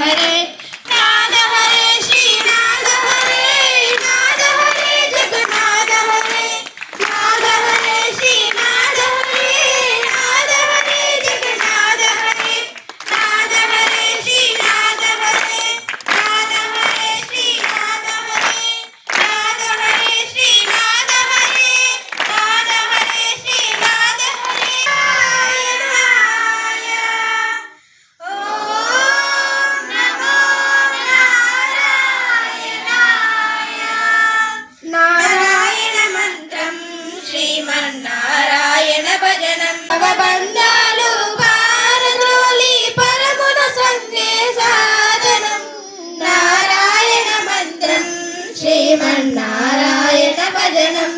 हरे नाद हरे श्रीनाद हरे नाद हरे जगन्नाथ हरे नाद हरे श्रीनाद हरे नाद हरे जगन्नाथ हरे नाद हरे श्रीनाद हरे नाद हरे श्रीनाद हरे नाद हरे श्रीनाद हरे नाद हरे श्रीनाद हरे नारायण मंत्रम श्रीमन्नारायण भजनम भवबंधालु पारद्रोली परमुन संगे साधनम नारायण मंत्रम श्रीमन्नारायण भजनम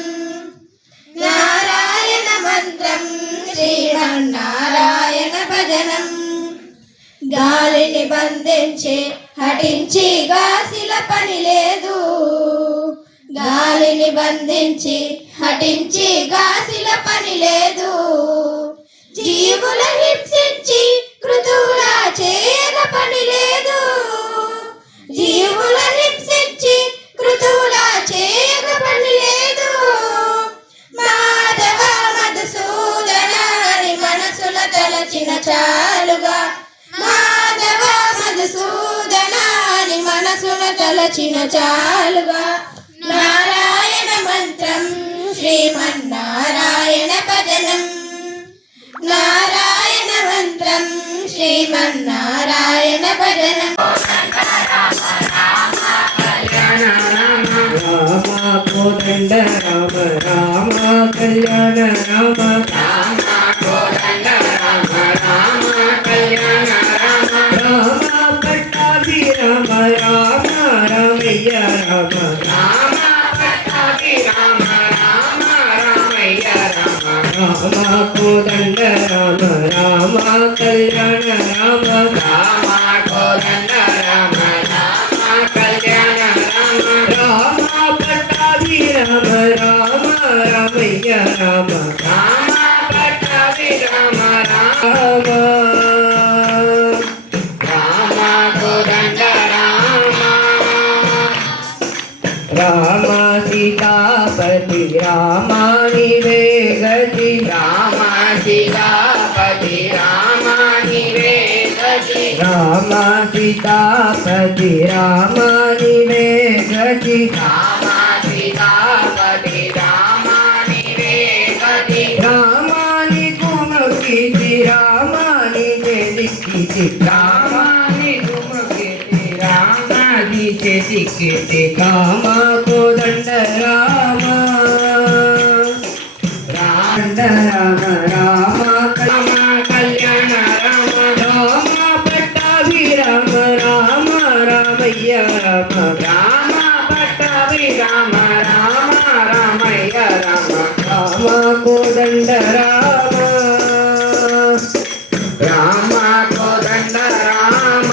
नारायण मंत्रम श्रीमन्नारायण भजनम గాలిని బంధించి హఠించి గాసిల పని లేదు గాలిని బంధించి హఠించి గాసిల పని లేదు జీవుల హింసించి కృతువుల చేయగ పని లేదు జీవుల హింసించి కృతువుల చేయగ పని లేదు మాధవ మధుసూదన అని మనసుల తలచిన చాలుగా మాధవ మధుసూదన అని మనసున తలచిన చాలుగా నారాయణ మంత్రం శ్రీమన్నారాయణ భజనం నారాయణ మంత్రం శ్రీమన్నారాయణ భజనం రామ కోదండ రామ రామ కళ్యాణ రామ రామ కోదండ రామ రామ కళ్యాణ రామ రామ పట్టాభి రామ రామ రామయ్య రామ రామ పట్టాభి రామ రామ రామయ్య రామ రామ కోదండ రామ రామ కళ్యాణ రామ రామ కోదండ రామ రామ కళ్యాణ రామ రామ పట్టాభి రామ రామ రామయ్య రామ రామ పట్టాభి రామ రామ రామ కోదండ రామ రామ సీతాపతి రామ నీవే గతి రామ సీతాపతి రామ నీవే గతి రామ సీతాపతి రామ నీవే గతి రామ సీతాపతి రామ నీవే గతి రామాని కుమకితి రామాని దిక్కితి రామాని కుమకితి రామాని దిక్కితి కామ కోదండ రామ రామ రామ రామ కళ్యాణ రామ రామ పట్టాభి రామ రామ రామయ్య రామ రామ పట్టాభి రామ రామ రామయ్య రామ రామ కోదండ రామ రామ కోదండ రామ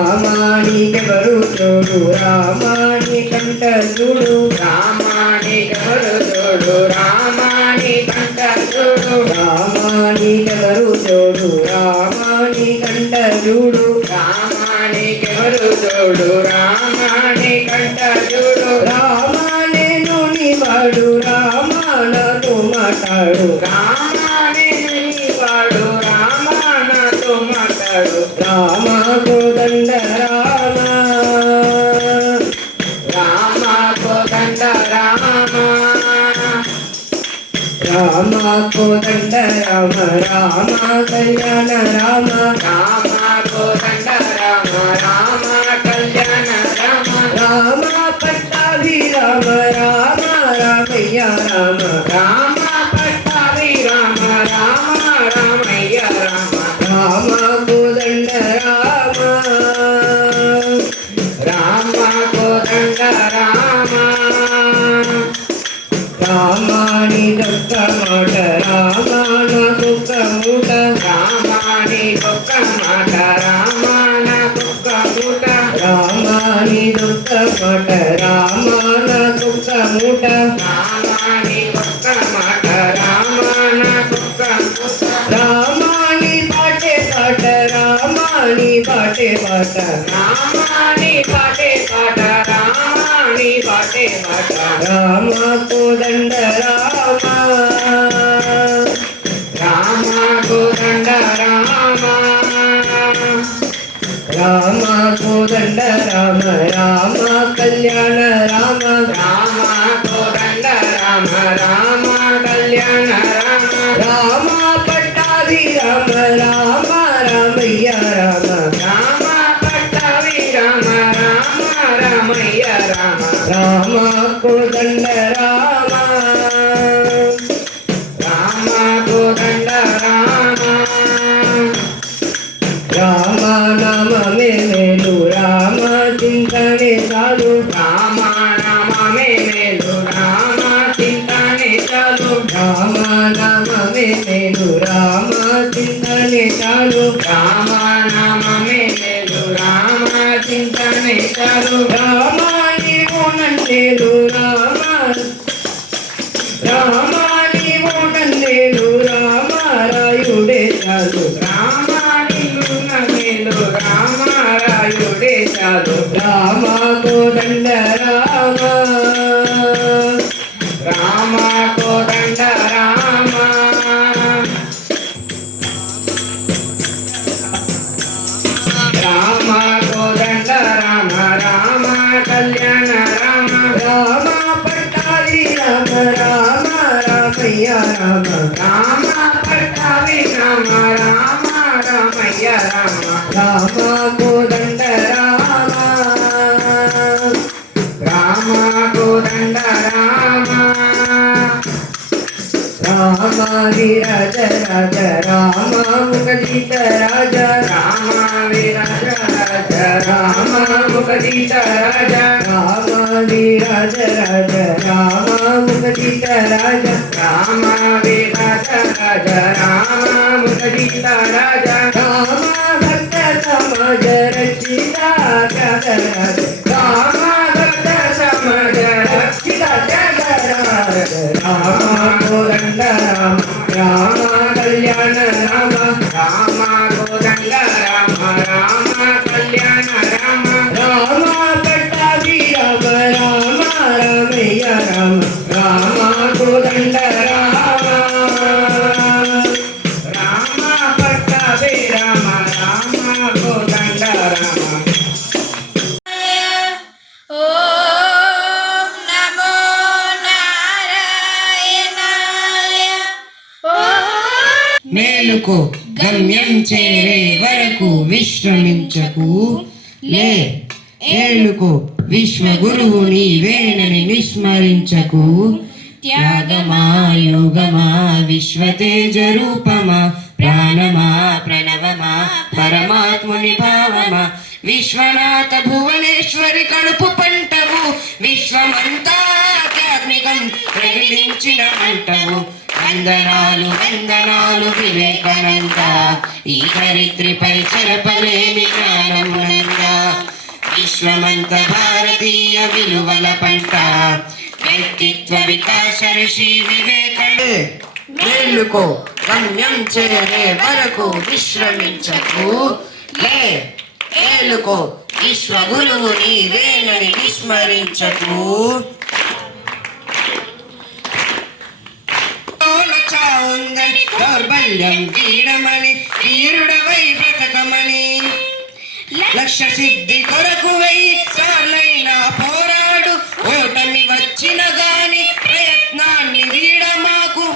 రామానికెవరు తోడు రామాని కంట చూడు రామానికెవరు తోడు రామాని కంట చూడు రామానికెవరు తోడు రామాని కంట చూడు రామానికెవరు తోడు రామాని కంట చూడు రామానేను నివాడు రామానతో మాట్లాడు రామానేను నివాడు రామానతో మాట్లాడు రామ కోదండ రామ రామ కోదండ రామ రామ కోదండ రామ రామ కళ్యాణ రామ రామ కోదండ రామ రామ కళ్యాణ రామ రామ పట్టాభి రామ రామ రామయ్య రామ రామ పట్టాభి రామ రామ రామయ్య రామ రామ కోదండ రామ రామ కోదండ రామ రామాని దొక్క మాట రామాన కుక్క మూట రామాని దొక్క మాట రామాన కుక్క మూట రామాని దొక్క మాట రామాన కుక్క మూట రామాని దొక్క మాట రామాన కుక్క మూట రామాని పాటే పాట రామ రామాని బాటే బాట రామాని బాటే బాట రామాని బాటే బాట రామ కోదండ రామ రామ కోదండ రామ రామ కోదండ రామ రామ కళ్యాణ రామ రామ కోదండ రామ రామ కళ్యాణ రామ రామ పట్టాభి రామ రామ రామయ్య రామ రామ పట్టాభి రామ రామ రామయ్య రామ రామ కోదండ రామ రామ కోదండ రామ రామ నామమే మేలు రామ చింతనే చాలు రామ నామమే మేలు రామ చింతనే చాలు రామ నామమే మేలు రామ చింతనే చాలు రామ నామమే మేలు రామ చింతనే చాలు రామ నీవు నన్నేలు రామ రామ నీవు నన్నేలు రామ రాయుడే చాలు రామ నిన్ను నన్నేలు రామ రాయుడే చాలు రామ కోదండ రామ రామ కోదండ రామ రామ కోదండ రామ రామ కళ్యాణ రామ రామ పట్టాలి రామ రామ రామయ్య రామ రామ పట్టాభి రామ రామ రామయ్య రామ రామ కోదండ రామ రామ కోదండ రామ రామ విరాజ రాజ రామ ముఖజిత రాజ రామ విరాజ రాజ రామ ముఖజిత రాజ రామ విరాజ రాజ రామ ముఖజిత రాజ రామ విరాజ రాజ రామ ముఖజిత రాజ రామ భక్త సమాజ రక్షిత జగరాజ రామ భక్త సమాజ రక్షిత జగరాజ రామ కోదండ రామ రామ కళ్యాణ రామ రామ కోదండ రామ రామ కళ్యాణ రామ రామ పట్టాభి రామ రామ రామయ్య రామ రామ కోదండ రామ రామ పట్టాభి రామ రామ కోదండ రామ ఓం నమో నారాయణాయ ఓం మేలుకో గమ్యం చేరే వరకు విశ్రమించకు లే ఏలుకో విశ్వగురువు నీవేనని విస్మరించకు త్యాగమా యోగమా విశ్వతేజ రూపమా ప్రాణమా ప్రణవమా పరమాత్ముని భావమా విశ్వనాథ భువనేశ్వరి కడుపు పంటవు విశ్వమంతా ఆధ్యాత్మికం ప్రగిలించిన అంటవు వందనాలు వందనాలు వివేకానంద ఈ ధరిత్రిపై చెరపలేని జ్ఞానమునంద విశ్వమంత భారతీయ విలువల పంట వ్యక్తిత్వ వికాస ఋషి వివేకానంద మేలుకో గమ్యం చేరే వరకు విశ్రమించకు లే ఏలుకో విశ్వగురువు నీవేనని విస్మరించకు చావుందని దౌర్బల్యం వీడమని వీరుడవై బ్రతకమని లక్ష్య సిద్ధి కొరకు వెయ్యి సార్లైనా పోరాడు ఓటమి వచ్చిన గాని ప్రయత్నాన్ని వీడమాకు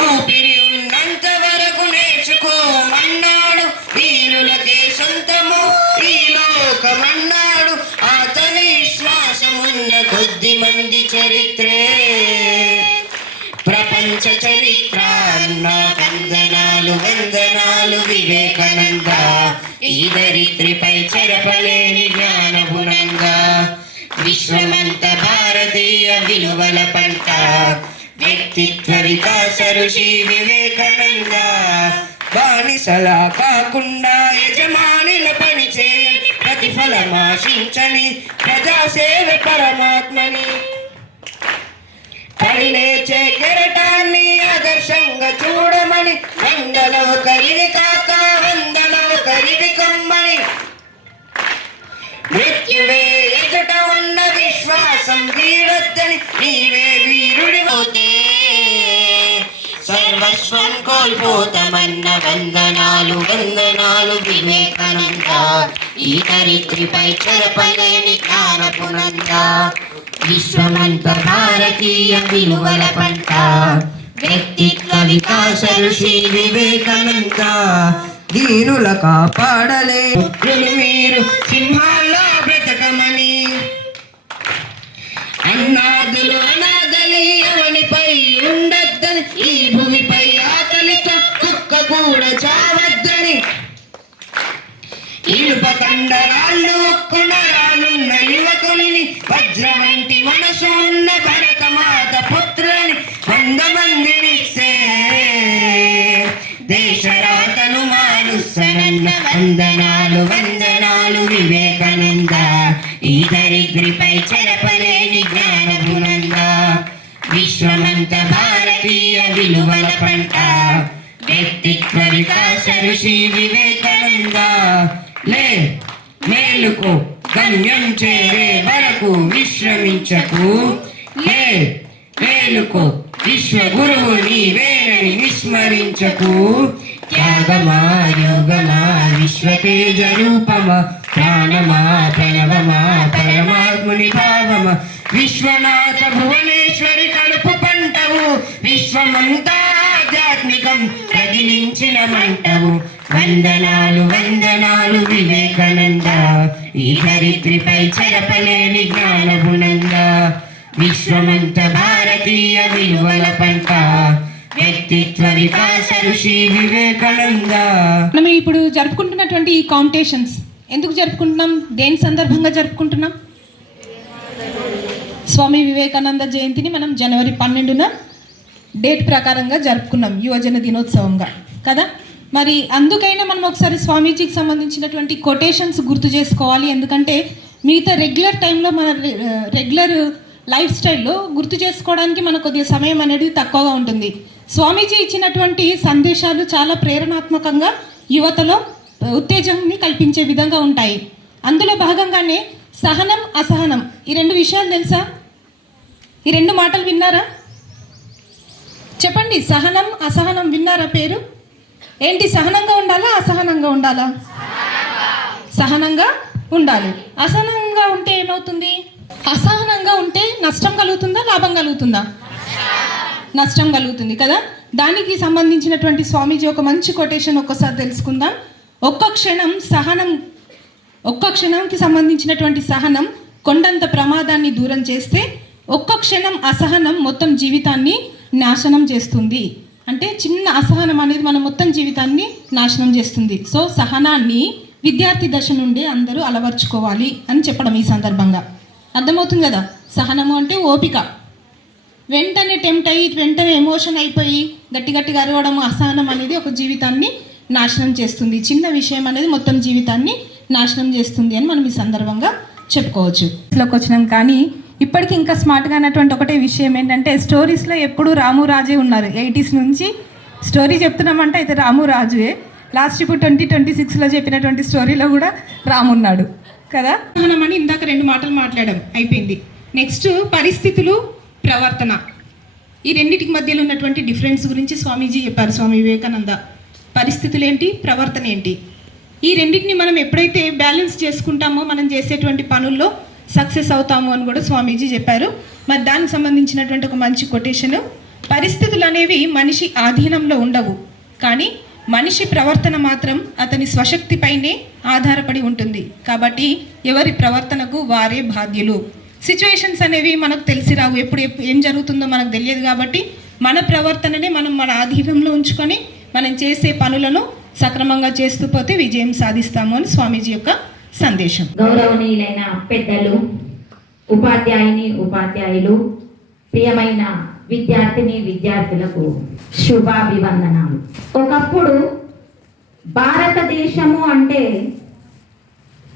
ఊపిరి ఉన్నంత వరకు నేర్చుకోమన్నాడు వీరులకే సొంతము ఈ లోకమన్నాడు అతని శ్వాసమున్న కొద్ది మంది చరిత్రే ప్రపంచ చరిత్ర నా వందనాలు వందనాలు వివేకానంద ఈ ధరిత్రిపై చెరపలేని జ్ఞానగుణంద విశ్వమంత భారతీయ విలువల పంట వ్యక్తిత్వ వికాస ఋషి వివేకానంద బానిసలా కాకుండా యజమానిల పని చేయని ప్రతిఫలమాశించని ప్రజాసేవ పరమాత్మని పడిలేచే కెరటాన్ని ఆదర్శంగా చూడమని వందలో ఒకరిని కాక 100 సాహసం వీడొద్దని నీవే వీరుడిపోతే సర్వస్వం కోల్పోతామన్న వందనాలు వందనాలు వివేకానంద ఈ ధరిత్రిపై చెరపలేని జ్ఞానపునంద విశ్వమంత భారతీయ విలువల పంట వ్యక్తిత్వ వికాస ఋషి వివేకానంద దీనుల కాపాడలే మీరు సింహాల్లో బ్రతకమని అన్నాదులు అనాథలి అవనిపై ఉండొద్దని ఈ భూమిపై ఆకలితో కుక్క కూడా చావద్దని ఇనుప కండరాళ్ళు ఒక్కునరానున్న యువకుని వజ్ర వంటి మనసు ఉన్న భరతమాత పుత్రుని 100 మందినిస్తే దేశరాతను మారుస్తనన్న వందనాలు వందనాలు వివేకానంద ఈ దరిద్రిపై చెరపలేని జ్ఞానపునంద విశ్వమంత భారతీయ విలువల పంట వ్యక్తిత్వ వికాస ఋషి వివేకానంద లే మేలుకో గమ్యం చేరే వరకు విశ్రమించకు లే మేలుకో విశ్వ గురువు నీవేనని విస్మరించకు త్యాగమా యోగమా విశ్వతేజ రూపమా ప్రాణమా ప్రణవమా పరమాత్ముని భావమా విశ్వనాథ భువనేశ్వరి కడుపు పంటవు విశ్వమంతా ఆధ్యాత్మికం ప్రగిలించిన మంటవు వందనాలు వందనాలు వివేకానంద ఈ ధరిత్రిపై చెరపలేని జ్ఞానగుణంద విశ్వమంత భారతీయ విలువల పంట వ్యక్తిత్వ వికాస ఋషి వివేకానంద. మనం ఇప్పుడు జరుపుకుంటున్నటువంటి ఈ కాంపిటీషన్స్ ఎందుకు జరుపుకుంటున్నాం, దేని సందర్భంగా జరుపుకుంటున్నాం? స్వామి వివేకానంద జయంతిని మనం జనవరి 12న డేట్ ప్రకారంగా జరుపుకున్నాం యువజన దినోత్సవంగా కదా. మరి అందుకైనా మనం ఒకసారి స్వామీజీకి సంబంధించినటువంటి కొటేషన్స్ గుర్తు చేసుకోవాలి. ఎందుకంటే మిగతా రెగ్యులర్ టైంలో మన రెగ్యులర్ లైఫ్ స్టైల్లో గుర్తు చేసుకోవడానికి మనకు కొద్దిగా సమయం అనేది తక్కువగా ఉంటుంది. స్వామీజీ ఇచ్చినటువంటి సందేశాలు చాలా ప్రేరణాత్మకంగా యువతలో ఉత్తేజాన్ని కల్పించే విధంగా ఉంటాయి. అందులో భాగంగానే సహనం అసహనం ఈ 2 విషయాలు తెలుసా? ఈ 2 మాటలు విన్నారా? చెప్పండి, సహనం అసహనం విన్నారా? పేరు ఏంటి? సహనంగా ఉండాలా అసహనంగా ఉండాలా? సహనంగా ఉండాలి. అసహనంగా ఉంటే ఏమవుతుంది? అసహనంగా ఉంటే నష్టం కలుగుతుందా లాభం కలుగుతుందా? నష్టం కలుగుతుంది కదా. దానికి సంబంధించినటువంటి స్వామీజీ ఒక మంచి కొటేషన్ ఒక్కసారి తెలుసుకుందాం. ఒక్క క్షణంకి సంబంధించినటువంటి సహనం కొండంత ప్రమాదాన్ని దూరం చేస్తే ఒక్క క్షణం అసహనం మొత్తం జీవితాన్ని నాశనం చేస్తుంది. అంటే చిన్న అసహనం అనేది మన మొత్తం జీవితాన్ని నాశనం చేస్తుంది. సో సహనాన్ని విద్యార్థి దశ నుండి అందరూ అలవర్చుకోవాలి అని చెప్పడం ఈ సందర్భంగా. అర్థమవుతుంది కదా. సహనము అంటే ఓపిక. వెంటనే టెంప్ట్ అయ్యి వెంటనే ఎమోషన్ అయిపోయి గట్టిగా అరవడం అసహనం అనేది ఒక జీవితాన్ని నాశనం చేస్తుంది. చిన్న విషయం అనేది మొత్తం జీవితాన్ని నాశనం చేస్తుంది అని మనం ఈ సందర్భంగా చెప్పుకోవచ్చు. లోకి వచ్చినాం కానీ ఇప్పటికీ ఇంకా స్మార్ట్గా అన్నటువంటి ఒకటే విషయం ఏంటంటే స్టోరీస్లో ఎప్పుడు రాము రాజే ఉన్నారు. 80s నుంచి స్టోరీ చెప్తున్నామంటే అయితే రాము రాజుయే. లాస్ట్ ఇప్పుడు 2026లో చెప్పినటువంటి స్టోరీలో కూడా రాము ఉన్నాడు కదా. అని ఇందాక 2 మాటలు మాట్లాడడం అయిపోయింది. నెక్స్ట్ పరిస్థితులు ప్రవర్తన, ఈ రెండింటికి మధ్యలో ఉన్నటువంటి డిఫరెన్స్ గురించి స్వామీజీ చెప్పారు. స్వామి వివేకానంద పరిస్థితులు ఏంటి, ప్రవర్తన ఏంటి, ఈ రెండింటిని మనం ఎప్పుడైతే బ్యాలెన్స్ చేసుకుంటామో మనం చేసేటువంటి పనుల్లో సక్సెస్ అవుతాము అని కూడా స్వామీజీ చెప్పారు. మరి దానికి సంబంధించినటువంటి ఒక మంచి కొటేషన్, పరిస్థితులు అనేవి మనిషి ఆధీనంలో ఉండవు, కానీ మనిషి ప్రవర్తన మాత్రం అతని స్వశక్తిపైనే ఆధారపడి ఉంటుంది. కాబట్టి ఎవరి ప్రవర్తనకు వారే బాధ్యులు. సిచ్యువేషన్స్ అనేవి మనకు తెలిసి రావు, ఎప్పుడు ఏం జరుగుతుందో మనకు తెలియదు. కాబట్టి మన ప్రవర్తననే మనం మన ఆధీనంలో ఉంచుకొని మనం చేసే పనులను సక్రమంగా చేస్తూ పోతే విజయం సాధిస్తాము అని స్వామీజీ యొక్క సందేశం. గౌరవనీయులైన పెద్దలు, ఉపాధ్యాయులు, ప్రియమైన విద్యార్థిని విద్యార్థులకు శుభాభివందనాలు. ఒకప్పుడు భారతదేశము అంటే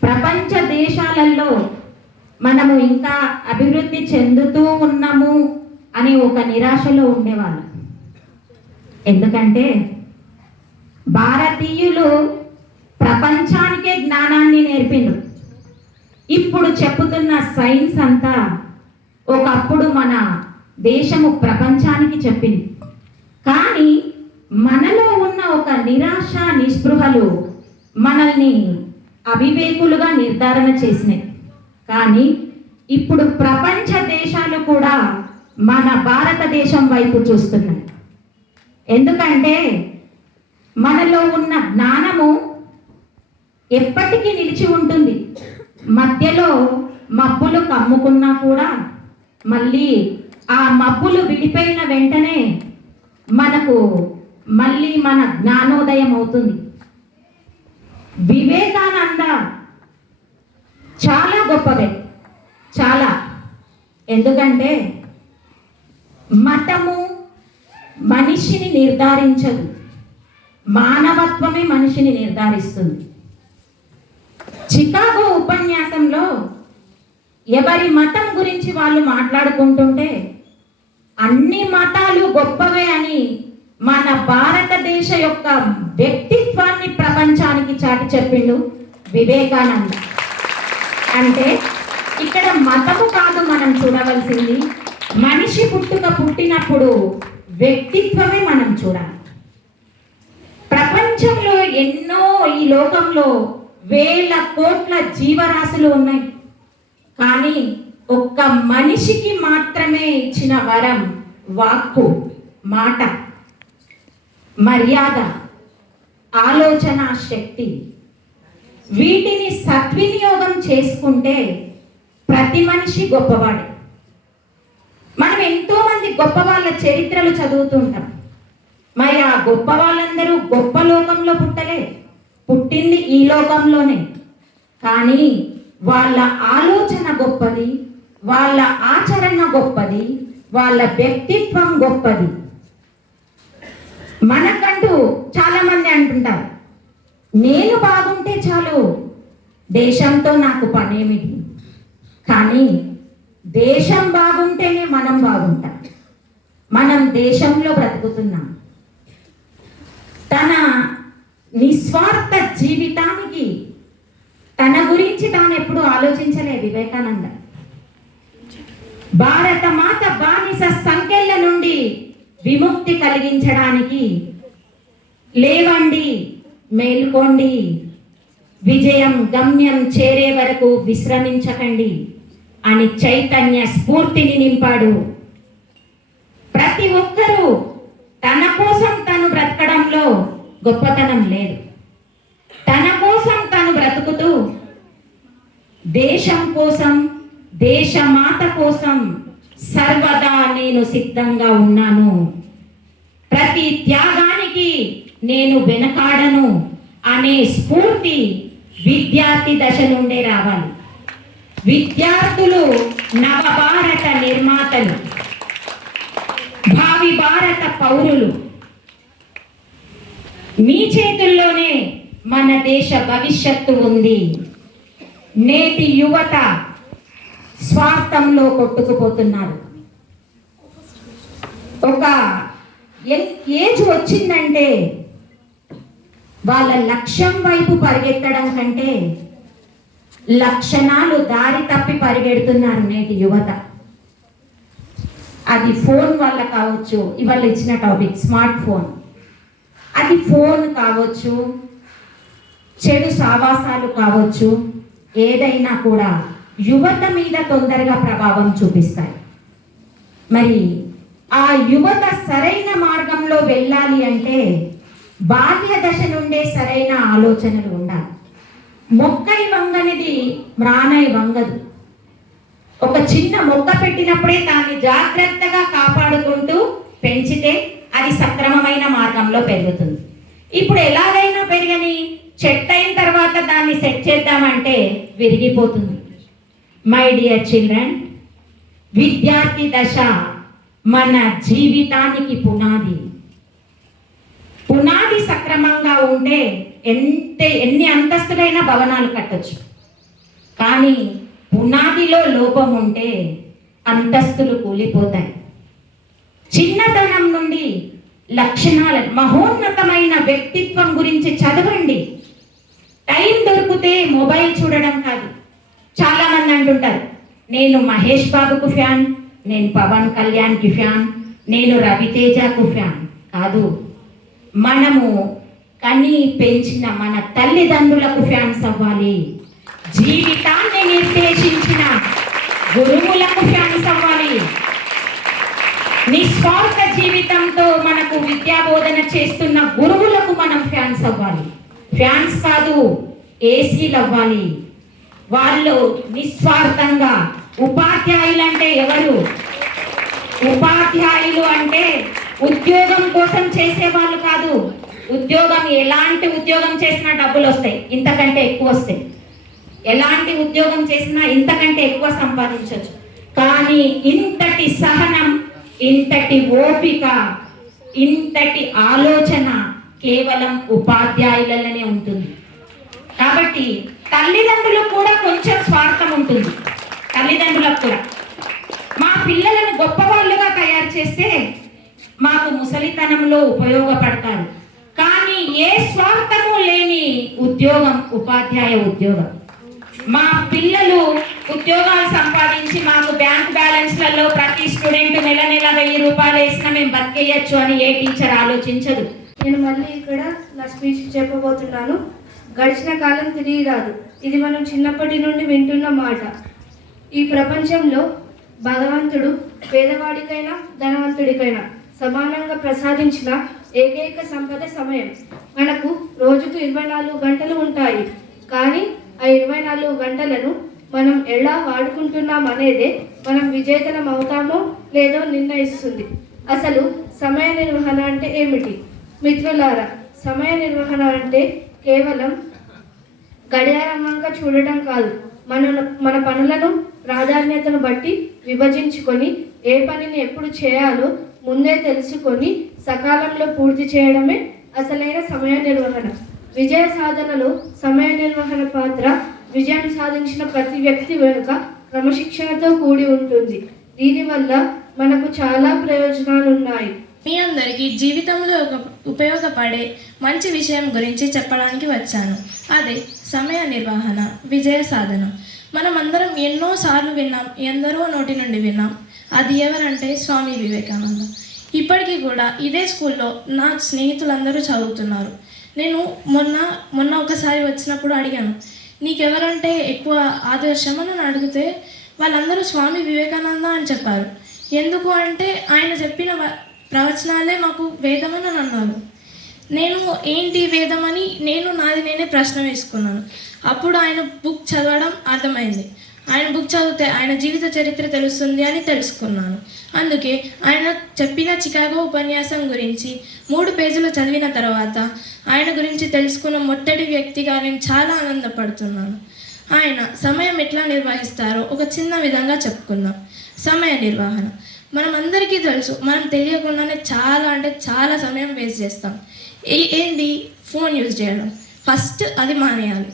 ప్రపంచ దేశాలలో మనము ఇంకా అభివృద్ధి చెందుతూ ఉన్నాము అనే ఒక నిరాశలో ఉండేవాళ్ళం. ఎందుకంటే భారతీయులు ప్రపంచానికే జ్ఞానాన్ని నేర్పిండ్రు. ఇప్పుడు చెప్పుతున్న సైన్స్ అంతా ఒకప్పుడు మన దేశము ప్రపంచానికి చెప్పింది. కానీ మనలో ఉన్న ఒక నిరాశ నిస్పృహలు మనల్ని అవివేకులుగా నిర్ధారణ చేసినాయి. కానీ ఇప్పుడు ప్రపంచ దేశాలు కూడా మన భారతదేశం వైపు చూస్తున్నాయి. ఎందుకంటే మనలో ఉన్న జ్ఞానము ఎప్పటికీ నిలిచి ఉంటుంది. మధ్యలో మబ్బులు కమ్ముకున్నా కూడా మళ్ళీ ఆ మబ్బులు విడిపోయిన వెంటనే మనకు మళ్ళీ మన జ్ఞానోదయం అవుతుంది. వివేకానంద చాలా గొప్పవే, చాలా. ఎందుకంటే మతము మనిషిని నిర్ధారించదు, మానవత్వమే మనిషిని నిర్ధారిస్తుంది. చికాగో ఉపన్యాసంలో ఎవరి మతం గురించి వాళ్ళు మాట్లాడుకుంటుంటే అన్ని మతాలు గొప్పవే అని మన భారతదేశ యొక్క వ్యక్తిత్వాన్ని ప్రపంచానికి చాటి చెప్పిండు వివేకానంద. అంటే ఇక్కడ మతము కాదు మనం చూడవలసింది, మనిషి పుట్టినప్పుడు వ్యక్తిత్వమే మనం చూడాలి. ప్రపంచంలో ఎన్నో, ఈ లోకంలో వేల కోట్ల జీవరాశులు ఉన్నాయి. కానీ ఒక్క మనిషికి మాత్రమే ఇచ్చిన వరం వాక్కు, మాట, మర్యాద, ఆలోచన శక్తి. వీటిని సద్వినియోగం చేసుకుంటే ప్రతి మనిషి గొప్పవాడే. మనం ఎంతో మంది గొప్ప వాళ్ళ చరిత్రలు చదువుతుంటాం. మరి ఆ గొప్ప వాళ్ళందరూ గొప్ప లోకంలో పుట్టలే, పుట్టింది ఈ లోకంలోనే. కానీ వాళ్ళ ఆలోచన గొప్పది, వాళ్ళ ఆచరణ గొప్పది, వాళ్ళ వ్యక్తిత్వం గొప్పది. మనకంటూ చాలా మంది అంటుంటారు, నేను బాగుంటే చాలు, దేశంతో నాకు పనేమిటి. కానీ దేశం బాగుంటేనే మనం బాగుంటాం. మనం దేశంలో బ్రతుకుతున్నాం. తన నిస్వార్థ జీవితానికి తన గురించి తాను ఎప్పుడు ఆలోచించలే వివేకానంద. భారత మాత బానిస సంఖ్యల నుండి విముక్తి కలిగించడానికి లేవండి, మేల్కోండి, విజయం గమ్యం చేరే వరకు విశ్రమించకండి అని చైతన్య స్ఫూర్తిని నింపాడు. ప్రతి ఒక్కరూ తన కోసం తను బ్రతకడంలో గొప్పతనం లేదు. తన కోసం తను బ్రతుకుతూ దేశం కోసం, దేశమాత కోసం సర్వదా నేను సిద్ధంగా ఉన్నాను, ప్రతి త్యాగానికి నేను వెనకాడను అనే స్ఫూర్తి విద్యార్థి దశ నుండే రావాలి. విద్యార్థులు నవభారత నిర్మాతలు, భావి భారత పౌరులు. మీ చేతుల్లోనే మన దేశ భవిష్యత్తు ఉంది. నేటి యువత స్వార్థంలో కొట్టుకుపోతున్నారు. ఒక ఏజ్ వచ్చిందంటే వాళ్ళ లక్ష్యం వైపు పరిగెత్తడం కంటే లక్షణాలు దారి తప్పి పరిగెడుతున్నారు నేటి యువత. అది ఫోన్ వల్ల కావచ్చు, ఇవాళ ఇచ్చిన టాపిక్ స్మార్ట్ ఫోన్. అది ఫోన్ కావచ్చు, చెడు సావాసాలు కావచ్చు, ఏదైనా కూడా యువత మీద తొందరగా ప్రభావం చూపిస్తాయి. మరి ఆ యువత సరైన మార్గంలో వెళ్ళాలి అంటే బాల్య దశ నుండే సరైన ఆలోచనలు ఉండాలి. మొక్కై వంగనిది మ్రానై వంగదు. ఒక చిన్న మొక్క పెట్టినప్పుడే దాన్ని జాగ్రత్తగా కాపాడుకుంటూ పెంచితే అది సక్రమమైన మార్గంలో పెరుగుతుంది. ఇప్పుడు ఎలాగైనా పెరగని, చెట్టు అయిన తర్వాత దాన్ని సెట్ చేద్దామంటే విరిగిపోతుంది. మై డియర్ చిల్డ్రన్, విద్యార్థి దశ మన జీవితానికి పునాది. పునాది సక్రమంగా ఉంటే ఎన్ని అంతస్తులైన భవనాలు కట్టొచ్చు. కానీ పునాదిలో లోపం ఉంటే అంతస్తులు కూలిపోతాయి. చిన్నతనం నుండి లక్షణాలు, మహోన్నతమైన వ్యక్తిత్వం గురించి చదవండి. టైం దొరికితే మొబైల్ చూడడం కాదు. చాలా మంది అంటుంటారు, నేను మహేష్ బాబుకు ఫ్యాన్, నేను పవన్ కళ్యాణ్కి ఫ్యాన్, నేను రవితేజకు ఫ్యాన్ కాదు. మనము కని పెంచిన మన తల్లిదండ్రులకు ఫ్యాన్స్ అవ్వాలి. జీవితాన్ని నిర్దేశించిన గురువులకు ఫ్యాన్స్ అవ్వాలి. నిస్వార్థ జీవితంతో మనకు విద్యాబోధన చేస్తున్న గురువులకు మనం ఫ్యాన్స్ అవ్వాలి. ఫ్యాన్స్ కాదు, ఏసీలు అవ్వాలి. వాళ్ళు నిస్వార్థంగా ఉపాధ్యాయులు అంటే ఎవరు? ఉపాధ్యాయులు అంటే ఉద్యోగం కోసం చేసేవాళ్ళు కాదు. ఉద్యోగం ఎలాంటి ఉద్యోగం చేసినా డబ్బులు వస్తాయి, ఇంతకంటే ఎక్కువ వస్తాయి. ఎలాంటి ఉద్యోగం చేసినా ఇంతకంటే ఎక్కువ సంపాదించవచ్చు. కానీ ఇంతటి సహనం, ఇంతటి ఓపిక, ఇంతటి ఆలోచన కేవలం ఉపాధ్యాయులలోనే ఉంటుంది. కాబట్టి తల్లిదండ్రులకు కూడా కొంచెం స్వార్థం ఉంటుంది. తల్లిదండ్రులకు కూడా మా పిల్లలను గొప్పవాళ్ళుగా తయారు చేస్తే మాకు ముసలితనంలో ఉపయోగపడతారు. కానీ ఏ స్వార్థము లేని ఉద్యోగం ఉపాధ్యాయ ఉద్యోగం. మా పిల్లలు ఉద్యోగాలు సంపాదించి మాకు బ్యాంక్ బ్యాలెన్స్లలో ప్రతి స్టూడెంట్ నెల 1000 రూపాయలు వేసినా మేము బతికేయచ్చు అని ఏ టీచర్ ఆలోచించదు. నేను మళ్ళీ ఇక్కడ నా స్పీచ్ చెప్పబోతున్నాను. గడిచిన కాలం తిరిగి రాదు. ఇది మనం చిన్నప్పటి నుండి వింటున్న మాట. ఈ ప్రపంచంలో భగవంతుడు పేదవాడికైనా ధనవంతుడికైనా సమానంగా ప్రసాదించిన ఏకైక సంపద సమయం. మనకు రోజుకు 24 గంటలు ఉంటాయి. కానీ ఆ 24 గంటలను మనం ఎలా వాడుకుంటున్నాం అనేదే మనం విజేతలం అవుతామో లేదో నిర్ణయిస్తుంది. అసలు సమయ నిర్వహణ అంటే ఏమిటి? మిత్రులారా, సమయ నిర్వహణ అంటే కేవలం గడియారంగా చూడటం కాదు. మన పనులను ప్రాధాన్యతను బట్టి విభజించుకొని ఏ పనిని ఎప్పుడు చేయాలో ముందే తెలుసుకొని సకాలంలో పూర్తి చేయడమే అసలైన సమయ నిర్వహణ. విజయ సాధనలో సమయ నిర్వహణ పాత్ర విజయం సాధించిన ప్రతి వ్యక్తి వెనుక క్రమశిక్షణతో కూడి ఉంటుంది. దీనివల్ల మనకు చాలా ప్రయోజనాలు ఉన్నాయి. మీ అందరికీ జీవితంలో ఉపయోగపడే మంచి విషయం గురించి చెప్పడానికి వచ్చాను. అదే సమయ నిర్వహణ, విజయ సాధన. మనం అందరం ఎన్నోసార్లు విన్నాం, ఎందరో నోటి నుండి విన్నాం. అది ఎవరంటే స్వామి వివేకానంద. ఇప్పటికీ కూడా ఇదే స్కూల్లో నా స్నేహితులందరూ చదువుతున్నారు. నేను మొన్న ఒకసారి వచ్చినప్పుడు అడిగాను, నీకెవరంటే ఎక్కువ ఆదర్శం అని అడిగితే వాళ్ళందరూ స్వామి వివేకానంద అని చెప్పారు. ఎందుకు అంటే ఆయన చెప్పిన ప్రవచనాలే మాకు వేదమని అన్నారు. నేను ఏంటి వేదమని నాది నేనే ప్రశ్న వేసుకున్నాను. అప్పుడు ఆయన బుక్ చదవడం అర్థమైంది. ఆయన బుక్ చదివితే ఆయన జీవిత చరిత్ర తెలుస్తుంది అని తెలుసుకున్నాను. అందుకే ఆయన చెప్పిన చికాగో ఉపన్యాసం గురించి 3 పేజీలు చదివిన తర్వాత ఆయన గురించి తెలుసుకున్న మొట్టటి వ్యక్తిగా నేను చాలా ఆనందపడుతున్నాను. ఆయన సమయం ఎట్లా నిర్వహిస్తారో ఒక చిన్న విధంగా చెప్పుకుందాం. సమయ నిర్వహణ మనం అందరికీ తెలుసు. మనం తెలియకుండానే చాలా సమయం వేస్ట్ చేస్తాం. ఏంటి? ఫోన్ యూజ్ చేయడం. ఫస్ట్ అది మానేయాలి.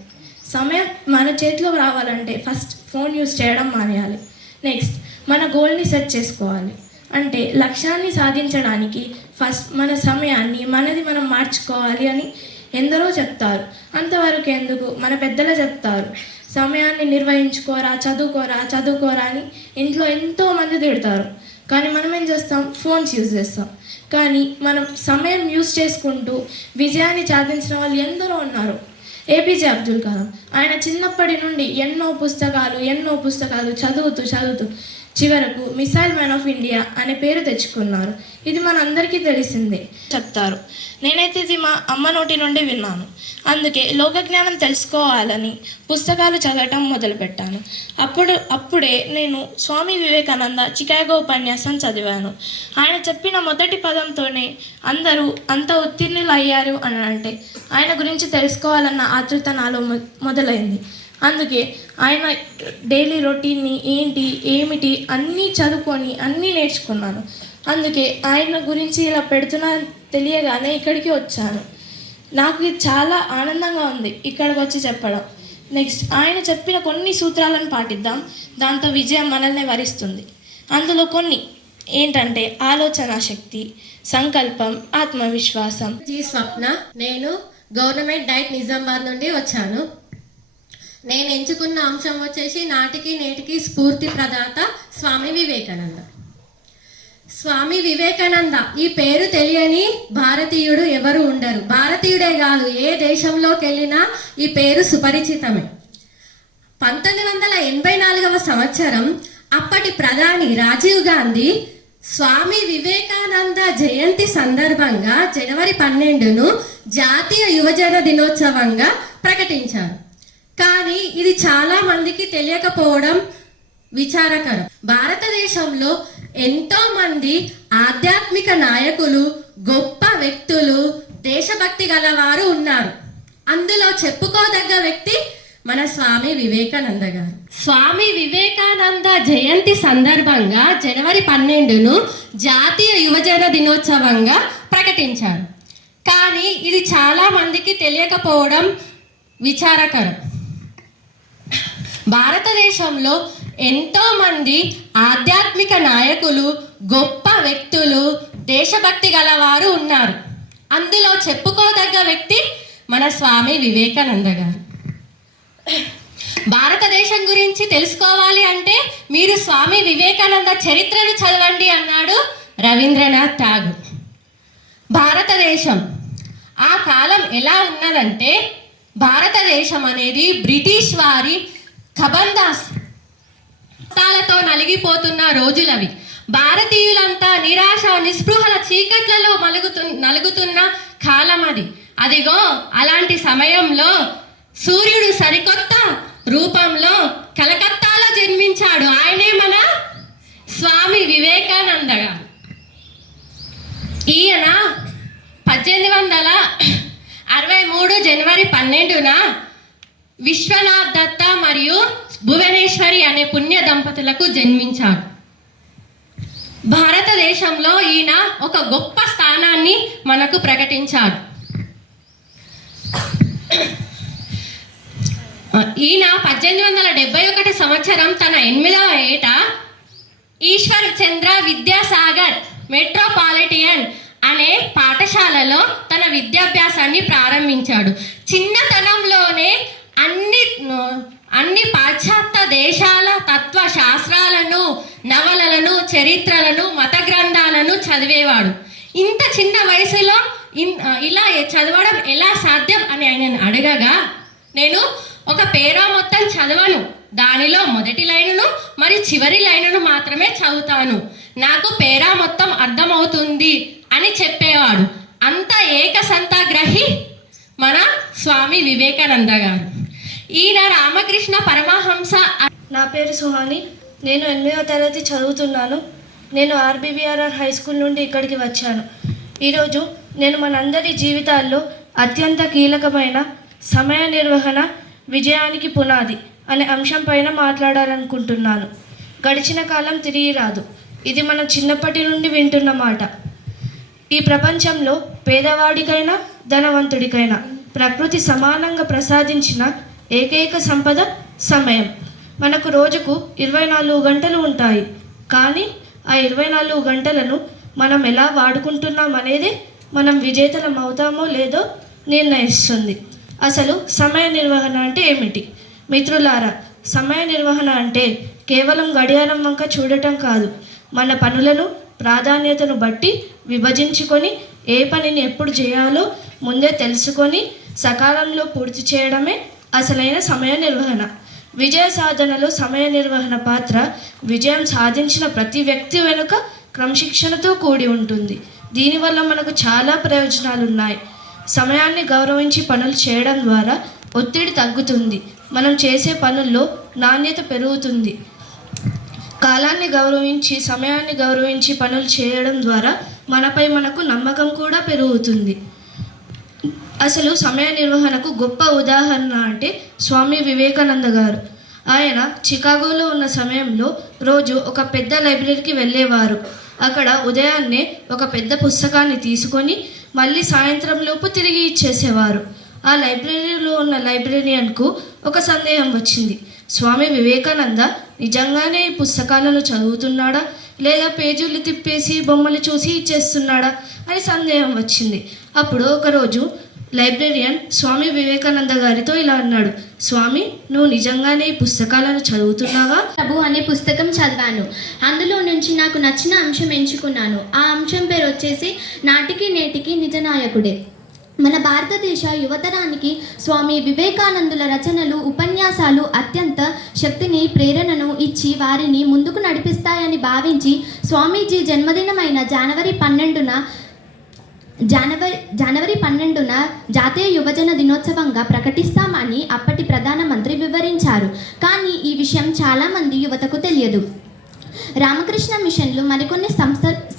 సమయం మన చేతిలోకి రావాలంటే ఫస్ట్ ఫోన్ యూజ్ చేయడం మానేయాలి. నెక్స్ట్ మన గోల్ని సెట్ చేసుకోవాలి. అంటే లక్ష్యాన్ని సాధించడానికి ఫస్ట్ మన సమయాన్ని మనం మార్చుకోవాలి అని ఎందరో చెప్తారు. అంతవరకు ఎందుకు, మన పెద్దలే చెప్తారు. సమయాన్ని నిర్వహించుకోరా, చదువుకోరా అని ఇంట్లో ఎంతోమంది తిడతారు. కానీ మనం ఏం చేస్తాం? ఫోన్స్ యూజ్ చేస్తాం. కానీ మనం సమయం యూజ్ చేసుకుంటూ విజయాన్ని సాధించిన వాళ్ళు ఎందరో ఉన్నారు. ఏపీజే అబ్దుల్ కలాం ఆయన చిన్నప్పటి నుండి ఎన్నో పుస్తకాలు చదువుతూ చివరకు మిసైల్ మ్యాన్ ఆఫ్ ఇండియా అనే పేరు తెచ్చుకున్నారు. ఇది మనందరికీ తెలిసిందే చెప్తారు. నేనైతే ఇది మా అమ్మ నోటి నుండి విన్నాను. అందుకే లోకజ్ఞానం తెలుసుకోవాలని పుస్తకాలు చదవటం మొదలుపెట్టాను. అప్పుడే నేను స్వామి వివేకానంద చికాగో ఉపన్యాసం చదివాను. ఆయన చెప్పిన మొదటి పదంతోనే అందరూ అంత ఉత్తీర్ణులు అయ్యారు అని అంటే ఆయన గురించి తెలుసుకోవాలన్న ఆతృత నాలో మొదలైంది. అందుకే ఆయన డైలీ రొటీన్ని ఏమిటి అన్నీ చదువుకొని అన్నీ నేర్చుకున్నాను. అందుకే ఆయన గురించి ఇలా పెడుతున్నా తెలియగానే ఇక్కడికి వచ్చాను. నాకు ఇది చాలా ఆనందంగా ఉంది ఇక్కడికి వచ్చి చెప్పడం. నెక్స్ట్ ఆయన చెప్పిన కొన్ని సూత్రాలను పాటిద్దాం. దాంతో విజయం మనల్ని వరిస్తుంది. అందులో కొన్ని ఏంటంటే ఆలోచన శక్తి, సంకల్పం, ఆత్మవిశ్వాసం. స్వప్న, నేను గవర్నమెంట్ డైట్ నిజామాబాద్ నుండి వచ్చాను. నేను ఎంచుకున్న అంశం వచ్చేసి నాటికి నేటికి స్ఫూర్తి ప్రదాత స్వామి వివేకానంద. స్వామి వివేకానంద ఈ పేరు తెలియని భారతీయుడు ఎవరు ఉండరు. భారతీయుడే కాదు, ఏ దేశంలోకి వెళ్ళినా ఈ పేరు సుపరిచితమే. 1984వ సంవత్సరం అప్పటి ప్రధాని రాజీవ్ గాంధీ స్వామి వివేకానంద జయంతి సందర్భంగా జనవరి 12ను జాతీయ యువజన దినోత్సవంగా ప్రకటించారు. కానీ ఇది చాలా మందికి తెలియకపోవడం విచారకరం. భారతదేశంలో ఎంతో మంది ఆధ్యాత్మిక నాయకులు, గొప్ప వ్యక్తులు, దేశభక్తి గలవారు ఉన్నారు. అందులో చెప్పుకోదగ్గ వ్యక్తి మన స్వామి వివేకానంద గారు. స్వామి వివేకానంద జయంతి సందర్భంగా జనవరి 12ను జాతీయ యువజన దినోత్సవంగా ప్రకటించారు. కానీ ఇది చాలా మందికి తెలియకపోవడం విచారకరం. భారతదేశంలో ఎంతో మంది ఆధ్యాత్మిక నాయకులు, గొప్ప వ్యక్తులు, దేశభక్తి గలవారు ఉన్నారు. అందులో చెప్పుకోదగ్గ వ్యక్తి మన స్వామి వివేకానంద గారు. భారతదేశం గురించి తెలుసుకోవాలి అంటే మీరు స్వామి వివేకానంద చరిత్రను చదవండి అన్నాడు రవీంద్రనాథ్ ఠాగూర్. భారతదేశం ఆ కాలం ఎలా ఉన్నదంటే, భారతదేశం అనేది బ్రిటిష్ వారి కబందాలతో నలిగిపోతున్న రోజులవి. భారతీయులంతా నిరాశ నిస్పృహల చీకట్లలో నలుగుతున్న కాలం అది. అదిగో అలాంటి సమయంలో సూర్యుడు సరికొత్త రూపంలో కలకత్తాలో జన్మించాడు. ఆయనే మన స్వామి వివేకానంద గారు. ఈయన 1863 జనవరి 12న విశ్వనాథ్ దత్త మరియు భువనేశ్వరి అనే పుణ్య దంపతులకు జన్మించాడు. భారతదేశంలో ఈయన ఒక గొప్ప స్థానాన్ని మనకు ప్రకటించాడు. ఈయన 1871 సంవత్సరం తన 8వ ఏట ఈశ్వర్ చంద్ర విద్యాసాగర్ మెట్రోపాలిటియన్ అనే పాఠశాలలో తన విద్యాభ్యాసాన్ని ప్రారంభించాడు. చిన్నతనంలోనే అన్ని పాశ్చాత్య దేశాల తత్వ శాస్త్రాలను, నవలలను, చరిత్రలను, మత గ్రంథాలను చదివేవాడు. ఇంత చిన్న వయసులో ఇలా చదవడం ఎలా సాధ్యం అని ఆయన అడగగా, నేను ఒక పేరా మొత్తం చదవను, దానిలో మొదటి లైనును మరి చివరి లైనును మాత్రమే చదువుతాను, నాకు పేరా మొత్తం అర్థమవుతుంది అని చెప్పేవాడు. అంత ఏకసంతాగ్రహి మన స్వామి వివేకానంద గారు. ఈయన రామకృష్ణ పరమహంస. నా పేరు సుహాని, నేను 8వ తరగతి చదువుతున్నాను. నేను ఆర్బీవీఆర్ఆర్ హై స్కూల్ నుండి ఇక్కడికి వచ్చాను. ఈరోజు నేను మనందరి జీవితాల్లో అత్యంత కీలకమైన సమయ నిర్వహణ విజయానికి పునాది అనే అంశం పైన మాట్లాడాలనుకుంటున్నాను. గడిచిన కాలం తిరిగి రాదు, ఇది మనం చిన్నప్పటి నుండి వింటున్న మాట. ఈ ప్రపంచంలో పేదవాడికైనా ధనవంతుడికైనా ప్రకృతి సమానంగా ప్రసాదించిన ఏకైక సంపద సమయం. మనకు రోజుకు 24 గంటలు ఉంటాయి, కానీ ఆ 24 గంటలను మనం ఎలా వాడుకుంటున్నాం అనేది మనం విజేతలం అవుతామో లేదో నిర్ణయిస్తుంది. అసలు సమయ నిర్వహణ అంటే ఏమిటి? మిత్రులారా, సమయ నిర్వహణ అంటే కేవలం గడియారం వంక చూడటం కాదు, మన పనులను ప్రాధాన్యతను బట్టి విభజించుకొని ఏ పనిని ఎప్పుడు చేయాలో ముందే తెలుసుకొని సకాలంలో పూర్తి చేయడమే అసలైన సమయ నిర్వహణ. విజయ సాధనలో సమయ నిర్వహణ పాత్ర విజయం సాధించిన ప్రతి వ్యక్తి వెనుక క్రమశిక్షణతో కూడి ఉంటుంది. దీనివల్ల మనకు చాలా ప్రయోజనాలు ఉన్నాయి. సమయాన్ని గౌరవించి పనులు చేయడం ద్వారా ఒత్తిడి తగ్గుతుంది, మనం చేసే పనుల్లో నాణ్యత పెరుగుతుంది. కాలాన్ని గౌరవించి సమయాన్ని గౌరవించి పనులు చేయడం ద్వారా మనపై మనకు నమ్మకం కూడా పెరుగుతుంది. అసలు సమయ నిర్వహణకు గొప్ప ఉదాహరణ అంటే స్వామి వివేకానంద గారు. ఆయన చికాగోలో ఉన్న సమయంలో రోజు ఒక పెద్ద లైబ్రరీకి వెళ్ళేవారు. అక్కడ ఉదయాన్నే ఒక పెద్ద పుస్తకాన్ని తీసుకొని మళ్ళీ సాయంత్రంలోపు తిరిగి ఇచ్చేసేవారు. ఆ లైబ్రరీలో ఉన్న లైబ్రరీయన్కు ఒక సందేహం వచ్చింది. స్వామి వివేకానంద నిజంగానే ఈ పుస్తకాలను చదువుతున్నాడా లేదా పేజీలు తిప్పేసి బొమ్మలు చూసి ఇచ్చేస్తున్నాడా అని సందేహం వచ్చింది. అప్పుడు ఒకరోజు లైబ్రేరియన్ స్వామి వివేకానంద గారితో ఇలా అన్నాడు, స్వామి, నువ్వు నిజంగానే ఈ పుస్తకాలను చదువుతున్నావా? ప్రభు అనే పుస్తకం చదివాను. అందులో నుంచి నాకు నచ్చిన అంశం ఎంచుకున్నాను. ఆ అంశం పేరు వచ్చేసి నాటికి నేటికి నిజ నాయకుడే. మన భారతదేశ యువతరానికి స్వామి వివేకానందుల రచనలు, ఉపన్యాసాలు అత్యంత శక్తిని, ప్రేరణను ఇచ్చి వారిని ముందుకు నడిపిస్తాయని భావించి స్వామీజీ జన్మదినమైన జనవరి 12న జాతీయ యువజన దినోత్సవంగా ప్రకటిస్తామని అప్పటి ప్రధానమంత్రి వివరించారు. కానీ ఈ విషయం చాలామంది యువతకు తెలియదు. రామకృష్ణ మిషన్లు మరికొన్ని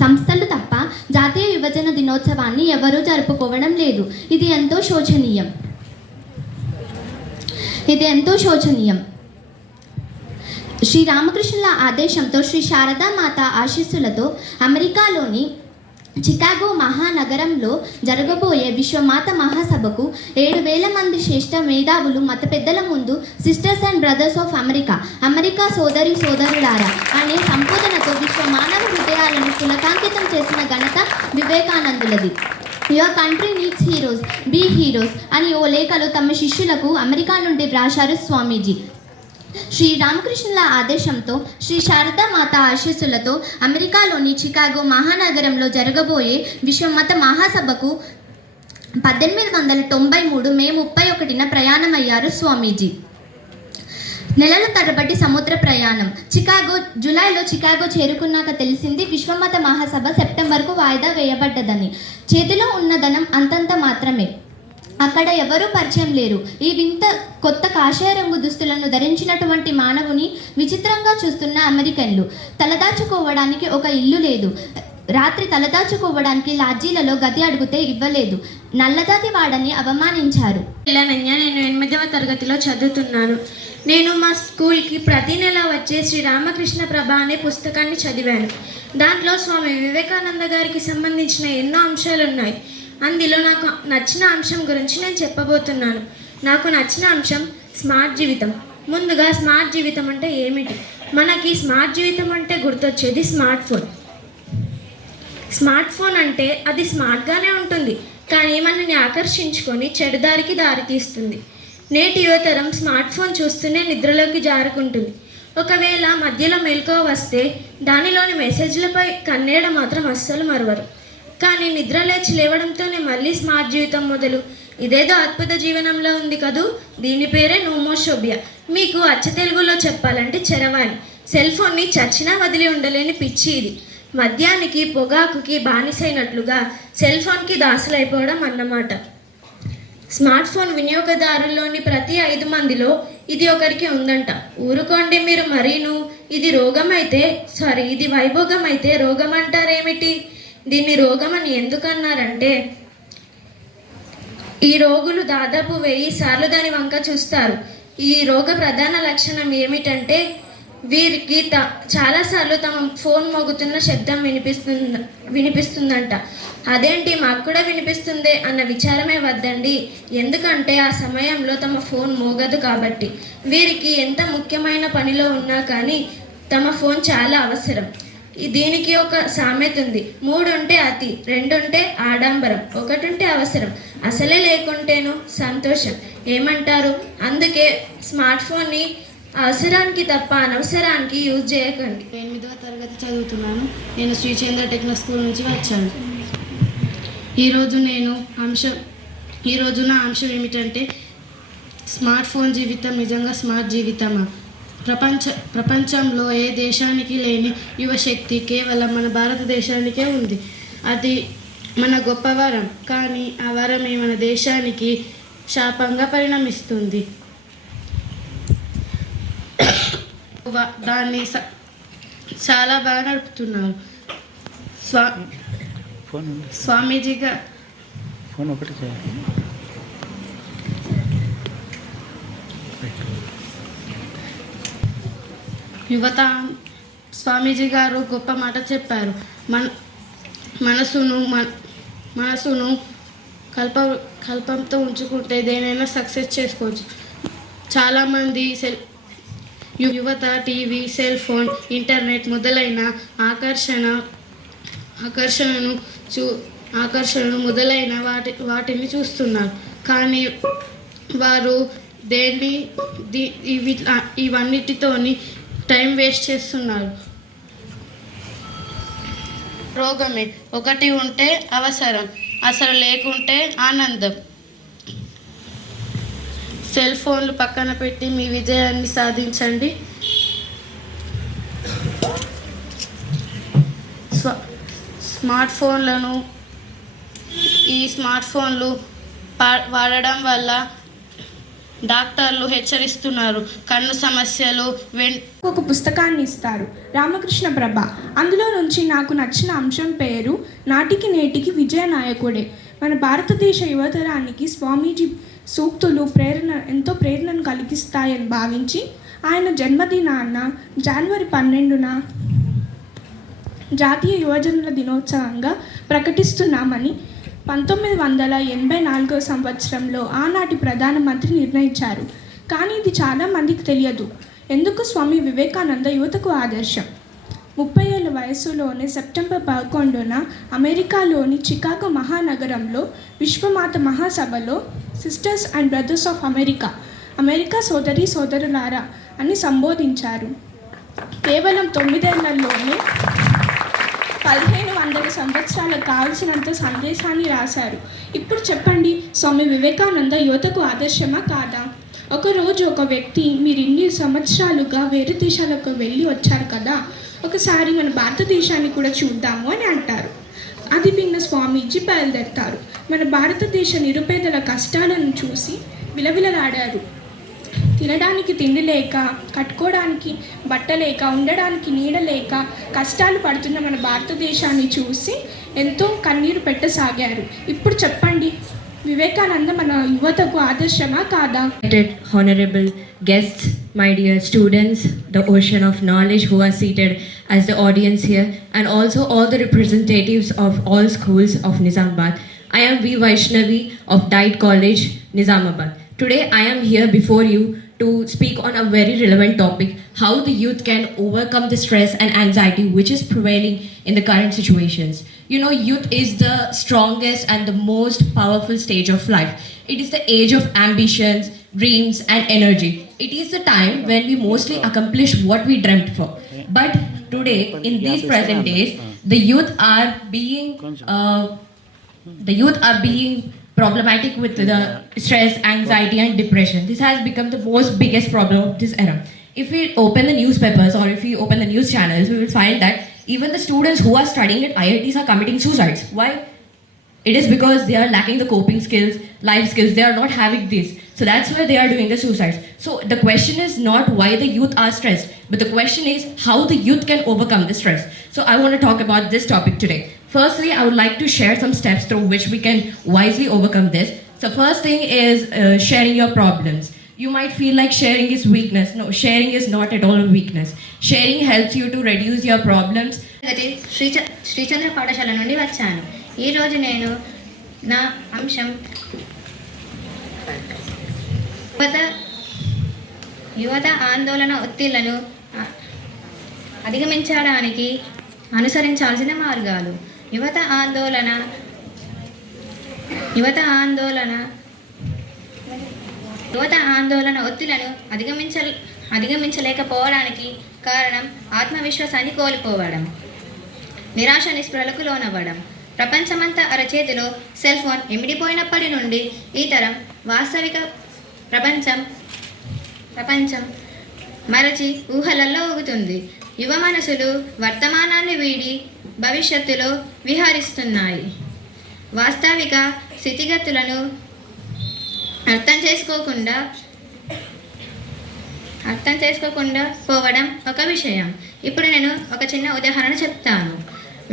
సంస్థలు తప్ప జాతీయ యువజన దినోత్సవాన్ని ఎవరూ జరుపుకోవడం లేదు. ఇది ఎంతో శోచనీయం. శ్రీ రామకృష్ణుల ఆదేశంతో, శ్రీ శారదామాత ఆశీస్సులతో అమెరికాలోని చికాగో మహానగరంలో జరగబోయే విశ్వమాత మహాసభకు 7,000 మంది శ్రేష్ఠ మేధావులు, మత పెద్దల ముందు sisters and brothers of America సోదరులారా అనే సంబోధనతో విశ్వమానవ హృదయాలను పులకాంకితం చేసిన ఘనత వివేకానందులది. Your country needs heroes, be heroes అని ఓ లేఖలో తమ శిష్యులకు అమెరికా నుండి వ్రాశారు స్వామీజీ. శ్రీ రామకృష్ణుల ఆదేశంతో, శ్రీ శారదామాత ఆశీస్సులతో అమెరికాలోని చికాగో మహానగరంలో జరగబోయే విశ్వమత మహాసభకు 1893 మే 31న ప్రయాణమయ్యారు స్వామీజీ. నెలల తరబడి సముద్ర ప్రయాణం. జూలైలో చికాగో చేరుకున్నాక తెలిసింది విశ్వమత మహాసభ సెప్టెంబర్కు వాయిదా వేయబడ్డదని. చేతిలో ఉన్న ధనం అంతంత మాత్రమే. అక్కడ ఎవరూ పరిచయం లేరు. ఈ వింత కొత్త కాషాయ రంగు దుస్తులను ధరించినటువంటి మానవుని విచిత్రంగా చూస్తున్న అమెరికన్లు. తలదాచుకోవడానికి ఒక ఇల్లు లేదు. రాత్రి తలదాచుకోవడానికి లాడ్జీలలో గది అడిగితే ఇవ్వలేదు. నల్లజాతి వాడని అవమానించారు. నేను 8వ తరగతిలో చదువుతున్నాను. నేను మా స్కూల్కి ప్రతి నెల వచ్చే శ్రీ రామకృష్ణ ప్రభ అనే పుస్తకాన్ని చదివాను. దాంట్లో స్వామి వివేకానంద గారికి సంబంధించిన ఎన్నో అంశాలు ఉన్నాయి. అందులో నాకు నచ్చిన అంశం గురించి నేను చెప్పబోతున్నాను. నాకు నచ్చిన అంశం స్మార్ట్ జీవితం. ముందుగా స్మార్ట్ జీవితం అంటే ఏమిటి? మనకి స్మార్ట్ జీవితం అంటే గుర్తొచ్చేది స్మార్ట్ ఫోన్ అంటే అది స్మార్ట్గానే ఉంటుంది, కానీ మనల్ని ఆకర్షించుకొని చెడుదారికి దారితీస్తుంది. నేటి యువతరం స్మార్ట్ ఫోన్ చూస్తూనే నిద్రలోకి జారుకుంటుంది. ఒకవేళ మధ్యలో మెలకువ వస్తే దానిలోని మెసేజ్లపై కన్నేయడం మాత్రం అస్సలు మరవరు. కానీ నిద్ర లేచి లేవడంతోనే మళ్ళీ స్మార్ట్ జీవితం మొదలు. ఇదేదో అద్భుత జీవనంలో ఉంది కదూ. దీని పేరే నోమోషోబియా. మీకు అచ్చ తెలుగులో చెప్పాలంటే చరవాణి. సెల్ ఫోన్ని చచ్చినా వదిలి ఉండలేని పిచ్చి ఇది. మద్యానికి, పొగాకుకి బానిసైనట్లుగా సెల్ ఫోన్కి దాసులైపోవడం అన్నమాట. స్మార్ట్ ఫోన్ వినియోగదారుల్లోని ప్రతి 5 మందిలో ఇది ఒకరికి ఉందంట. ఊరుకోండి మీరు మరీను. ఇది వైభోగం అయితే రోగం అంటారేమిటి? దీన్ని రోగమని ఎందుకన్నారంటే, ఈ రోగులు దాదాపు 1000 సార్లు దాని వంక చూస్తారు. ఈ రోగ ప్రధాన లక్షణం ఏమిటంటే, వీరికి చాలాసార్లు తమ ఫోన్ మోగుతున్న శబ్దం వినిపిస్తుందంట. అదేంటి, మాకు కూడా వినిపిస్తుందే అన్న విచారమే వద్దండి. ఎందుకంటే ఆ సమయంలో తమ ఫోన్ మోగదు కాబట్టి. వీరికి ఎంత ముఖ్యమైన పనిలో ఉన్నా కానీ తమ ఫోన్ చాలా అవసరం. దీనికి ఒక సామెత ఉంది. 3 ఉంటే అతి, 2 ఉంటే ఆడంబరం, 1 ఉంటే అవసరం, అసలే లేకుంటేను సంతోషం. ఏమంటారు? అందుకే స్మార్ట్ ఫోన్ని అవసరానికి తప్ప అనవసరానికి యూజ్ చేయకండి. 8వ తరగతి చదువుతున్నాను. నేను శ్రీచంద్ర టెక్నో స్కూల్ నుంచి వచ్చాను. ఈరోజు నా అంశం ఏమిటంటే, స్మార్ట్ ఫోన్ జీవితం నిజంగా స్మార్ట్ జీవితమా? ప్రపంచంలో ఏ దేశానికి లేని యువశక్తి కేవలం మన భారతదేశానికే ఉంది. అది మన గొప్ప వరం. కానీ ఆ వరమే మన దేశానికి శాపంగా పరిణమిస్తుంది. దాన్ని చాలా బాగా నడుపుతున్నారు. స్వామీజీగా యువత స్వామీజీ గారు గొప్ప మాట చెప్పారు. మనసును కల్పంతో ఉంచుకుంటే దేనైనా సక్సెస్ చేసుకోవచ్చు. చాలామంది యువత టీవీ, సెల్ ఫోన్, ఇంటర్నెట్ మొదలైన ఆకర్షణను మొదలైన వాటిని చూస్తున్నారు. కానీ వారు దేన్ని ఇవన్నిటితోని టైం వేస్ట్ చేస్తున్నారు. రోగమే ఒకటి ఉంటే అవసరం, అసలు లేకుంటే ఆనందం. సెల్ ఫోన్లు పక్కన పెట్టి మీ విజయాన్ని సాధించండి. స్మార్ట్ ఫోన్లు వాడడం వల్ల డాక్టర్లు హెచ్చరిస్తున్నారు, కన్ను సమస్యలు ఒక పుస్తకాన్ని ఇస్తారు, రామకృష్ణ ప్రభ. అందులో నుంచి నాకు నచ్చిన అంశం పేరు నాటికి నేటికి విజయనాయకుడే. మన భారతదేశ యువతరానికి స్వామీజీ సూక్తులు ఎంతో ప్రేరణను కలిగిస్తాయని భావించి ఆయన జన్మదినాన్న జనవరి 12న జాతీయ యువజనుల దినోత్సవంగా ప్రకటిస్తున్నామని 1984 సంవత్సరంలో ఆనాటి ప్రధానమంత్రి నిర్ణయించారు. కానీ ఇది చాలా మందికి తెలియదు. ఎందుకు? స్వామి వివేకానంద యువతకు ఆదర్శం. 30 ఏళ్ల వయసులోనే సెప్టెంబర్ 11న అమెరికాలోని చికాగో మహానగరంలో విశ్వమాత మహాసభలో sisters and brothers of America సోదరులారా అని సంబోధించారు. కేవలం 9 ఏళ్లలోనే 1500 సంవత్సరాలకు కావలసినంత సందేశాన్ని రాశారు. ఇప్పుడు చెప్పండి, స్వామి వివేకానంద యువతకు ఆదర్శమా కాదా? ఒకరోజు ఒక వ్యక్తి, మీరు ఇన్ని సంవత్సరాలుగా వేరే దేశాలకు వెళ్ళి వచ్చారు కదా, ఒకసారి మన భారతదేశాన్ని కూడా చూద్దాము అని అంటారు. అది విన్న స్వామీజీ బయలుదేరతారు. మన భారతదేశ నిరుపేదల కష్టాలను చూసి విలవిలలాడారు. తినడానికి తిండి లేక, కట్టుకోవడానికి బట్ట లేక, ఉండడానికి నీడ లేక కష్టాలు పడుతున్న మన భారతదేశాన్ని చూసి ఎంతో కన్నీరు పెట్టసాగారు. ఇప్పుడు చెప్పండి, వివేకానంద మన యువతకు ఆదర్శమా కాదా? Honorable guests, my dear students, the ocean of knowledge who are seated as the audience here, and also all the representatives of all schools of Nizamabad. I am V. Vaishnavi of Diet College, Nizamabad. Today I am here before you to speak on a very relevant topic, how the youth can overcome the stress and anxiety which is prevailing in the current situations. You know, youth is the strongest and the most powerful stage of life. It is the age of ambitions, dreams and energy. It is the time when we mostly accomplish what we dreamt for. But today, in these present days, the youth are being problematic with the stress, anxiety and depression. This has become the most biggest problem of this era. If we open the newspapers or if we open the news channels, we will find that even the students who are studying at IITs are committing suicides. Why? It is because they are lacking the coping skills, life skills. They are not having this. So that's why they are doing the suicides. So the question is not why the youth are stressed, but the question is how the youth can overcome the stress. So I want to talk about this topic today. Firstly, I would like to share some steps through which we can wisely overcome this. So first thing is sharing your problems. You might feel like sharing is weakness. No, sharing is not at all a weakness. Sharing helps you to reduce your problems. Sri Chandra పాఠశాల నుండి వచ్చాను. ఈరోజు నేను నా అంశం యువత ఆందోళన ఒత్తిళ్లను అధిగమించడానికి అనుసరించాల్సిన మార్గాలు. యువత ఆందోళన ఒత్తిళ్లను అధిగమించలేకపోవడానికి కారణం ఆత్మవిశ్వాసాన్ని కోల్పోవడం, నిరాశ నిస్పృహలకు లోనవ్వడం. ప్రపంచమంతా అరచేతిలో సెల్ ఫోన్ ఇమిడిపోయినప్పటి నుండి ఈ తరం వాస్తవిక ప్రపంచం మరచి ఊహలల్లో ఊగుతుంది. యువ మనసులు వర్తమానాన్ని వీడి భవిష్యత్తులో విహరిస్తున్నాయి. వాస్తవిక స్థితిగతులను అర్థం చేసుకోకుండా పోవడం ఒక విషయం. ఇప్పుడు నేను ఒక చిన్న ఉదాహరణ చెప్తాను.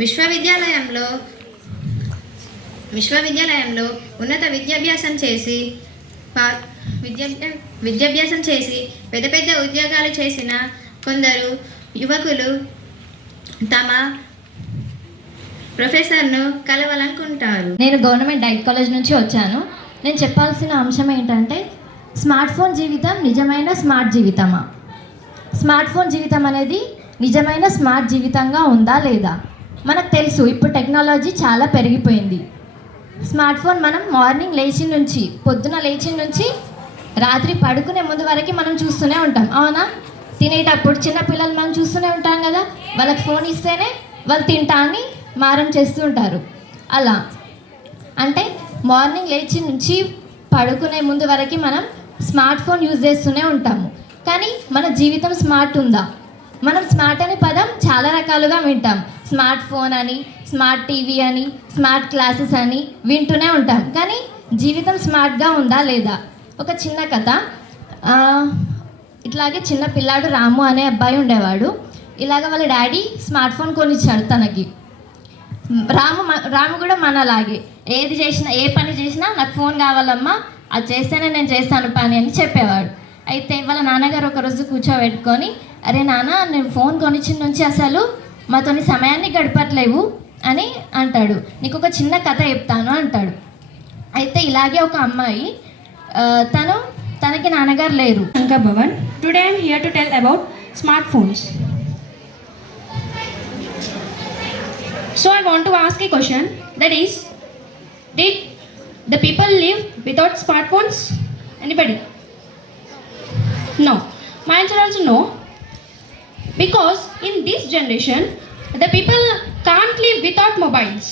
విశ్వవిద్యాలయంలో ఉన్నత విద్యాభ్యాసం చేసి పెద్ద పెద్ద ఉద్యోగాలు చేసిన కొందరు యువకులు తమ ప్రొఫెసర్ను కలవాలనుకుంటారు. నేను గవర్నమెంట్ డైట్ కాలేజ్ నుంచి వచ్చాను. నేను చెప్పాల్సిన అంశం ఏంటంటే, స్మార్ట్ ఫోన్ జీవితం నిజమైన స్మార్ట్ జీవితమా? స్మార్ట్ ఫోన్ జీవితం అనేది నిజమైన స్మార్ట్ జీవితంగా ఉందా లేదా? మనకు తెలుసు, ఇప్పుడు టెక్నాలజీ చాలా పెరిగిపోయింది. స్మార్ట్ ఫోన్ మనం మార్నింగ్ లేచి నుంచి పొద్దున లేచి నుంచి రాత్రి పడుకునే ముందు వరకు మనం చూస్తూనే ఉంటాం, అవునా? తినేటప్పుడు చిన్న పిల్లలు మనం చూస్తూనే ఉంటాం కదా, వాళ్ళకి ఫోన్ ఇస్తేనే వాళ్ళు తింటా అని మారం చేస్తూ ఉంటారు. అలా అంటే మార్నింగ్ లేచి నుంచి పడుకునే ముందు వరకు మనం స్మార్ట్ ఫోన్ యూజ్ చేస్తూనే ఉంటాము. కానీ మన జీవితం స్మార్ట్ ఉందా? మనం స్మార్ట్ అనే పదం చాలా రకాలుగా వింటాం. స్మార్ట్ ఫోన్ అని, స్మార్ట్ టీవీ అని, స్మార్ట్ క్లాసెస్ అని వింటూనే ఉంటాం. కానీ జీవితం స్మార్ట్గా ఉందా లేదా? ఒక చిన్న కథ. ఇట్లాగే చిన్న పిల్లాడు రాము అనే అబ్బాయి ఉండేవాడు. ఇలాగ వాళ్ళ డాడీ స్మార్ట్ ఫోన్ కొనిచ్చాడు తనకి. రాము కూడా మనలాగే ఏది చేసినా, ఏ పని చేసినా నాకు ఫోన్ కావాలమ్మా, అది చేస్తేనే నేను చేస్తాను పని అని చెప్పేవాడు. అయితే వాళ్ళ నాన్నగారు ఒకరోజు కూర్చోబెట్టుకొని, అరే నాన్న, నేను ఫోన్ కొనిచ్చిన నుంచి అసలు మాతోని సమయాన్ని గడపట్లేవు అని అంటాడు. నీకు ఒక చిన్న కథ చెప్తాను అంటాడు. అయితే ఇలాగే ఒక అమ్మాయి, తనకి నాన్నగారు లేరు. Shankar Bhavan. Today I'm here to tell about smart phones. So I want to ask a question, that is, did the people live without smartphones? Anybody? No. My answer also no. Because in this generation, the people can't live without mobiles.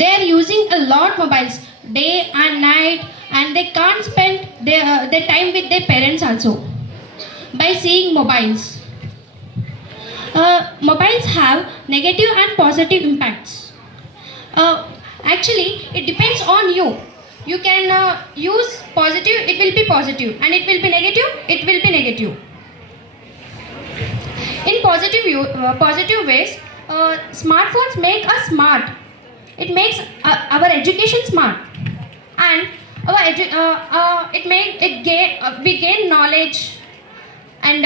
They are using a lot mobiles day and night, and they can't spend their time with their parents also by seeing mobiles. Mobiles have negative and positive impacts. Actually, it depends on you. You can use positive, it will be positive, and it will be negative, it will be negative. In positive ways, smartphones make us smart. It makes our education smart, and we gain knowledge, and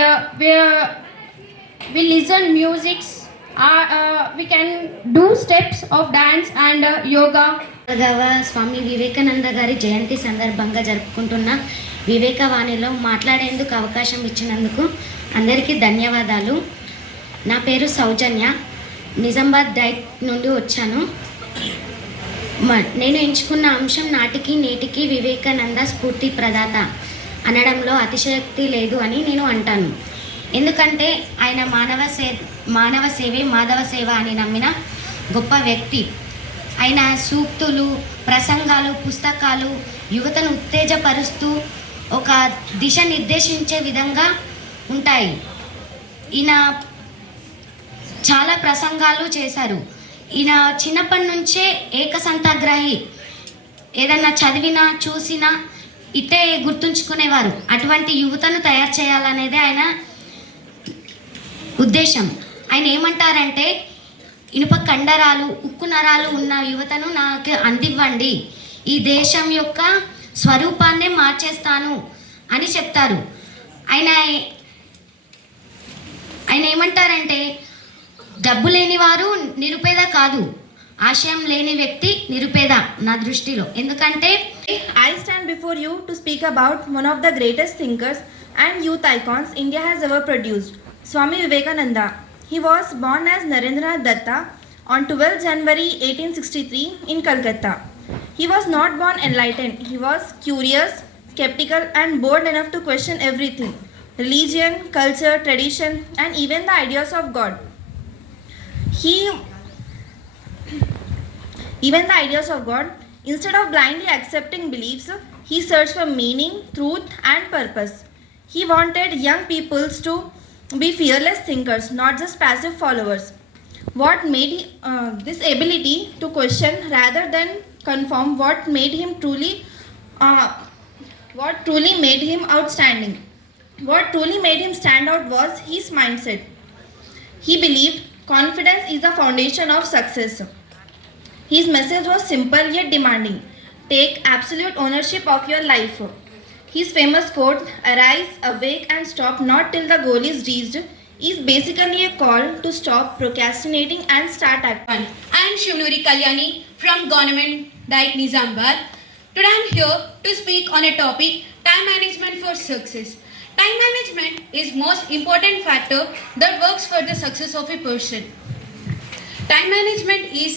we listen musics. We can do steps of dance and yoga. Swami Vivekananda గారి జయంతి సందర్భంగా జరుపుకుంటున్న వివేకవాణిలో మాట్లాడేందుకు అవకాశం ఇచ్చినందుకు అందరికీ ధన్యవాదాలు. నా పేరు సౌజన్య, నిజామాబాద్ డైట్ నుండి వచ్చాను. నేను ఎంచుకున్న అంశం నాటికి నేటికి వివేకానంద స్ఫూర్తి ప్రదాత అనడంలో అతిశయోక్తి లేదు అని నేను అంటాను. ఎందుకంటే ఆయన మానవ సేవే మాధవ సేవ అని నమ్మిన గొప్ప వ్యక్తి. ఆయన సూక్తులు, ప్రసంగాలు, పుస్తకాలు యువతను ఉత్తేజపరుస్తూ ఒక దిశ నిర్దేశించే విధంగా ఉంటాయి. ఈయన చాలా ప్రసంగాలు చేశారు. ఈయన చిన్నప్పటి నుంచే ఏకసంతాగ్రహి. ఏదన్నా చదివినా చూసినా ఇట్టే గుర్తుంచుకునేవారు. అటువంటి యువతను తయారు చేయాలనేదే ఆయన ఉద్దేశం. ఆయన ఏమంటారంటే, ఇనుప కండరాలు, ఉక్కు నరాలు ఉన్న యువతను నాకు అందివ్వండి, ఈ దేశం యొక్క స్వరూపాన్నే మార్చేస్తాను అని చెప్తారు. ఆయన ఏమంటారంటే, డబ్బు లేని వారు నిరుపేద కాదు, ఆశయం లేని వ్యక్తి నిరుపేద నా దృష్టిలో. ఎందుకంటే I stand before you to speak about one of the greatest thinkers and youth icons India has ever produced, Swami Vivekananda. He was born as Narendranath Datta on 12 January 1863 in Calcutta. He was not born enlightened. He was curious, skeptical and bold enough to question everything: religion, culture, tradition and even the ideas of God. Instead of blindly accepting beliefs, he searched for meaning, truth and purpose. He wanted young people to be fearless thinkers, not just passive followers. What made this ability to question rather than conform what truly made him outstanding. What truly made him stand out was his mindset. He believed confidence is the foundation of success. His message was simple yet demanding: take absolute ownership of your life. His famous quote, "Arise, awake and stop not till the goal is reached," is basically a call to stop procrastinating and start acting. I am Shivnuri Kalyani from Government Diet Nizamabad. Today I am here to speak on a topic: time management for success. Time management is most important factor that works for the success of a person. Time management is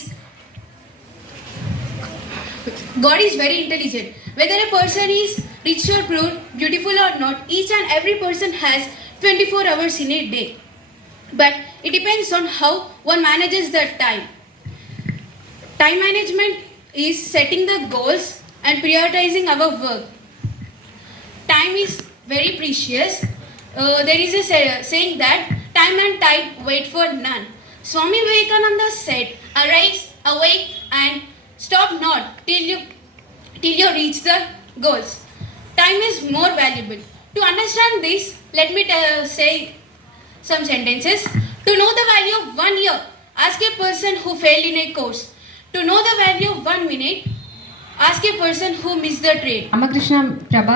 God is very intelligent. Whether a person is rich or poor, beautiful or not, each and every person has 24 hours in a day. But it depends on how one manages that time. Time management is setting the goals and prioritizing our work. Time is very precious. There is a saying that time and tide wait for none. Swami Vivekananda said, "Arise, awake, and stop not till you reach the goals." Time is more valuable. To understand this, let me say some sentences. To know the value of 1 year, ask a person who failed in a course. To know the value of 1 minute, ask a person who missed the train. Ramakrishna ప్రభ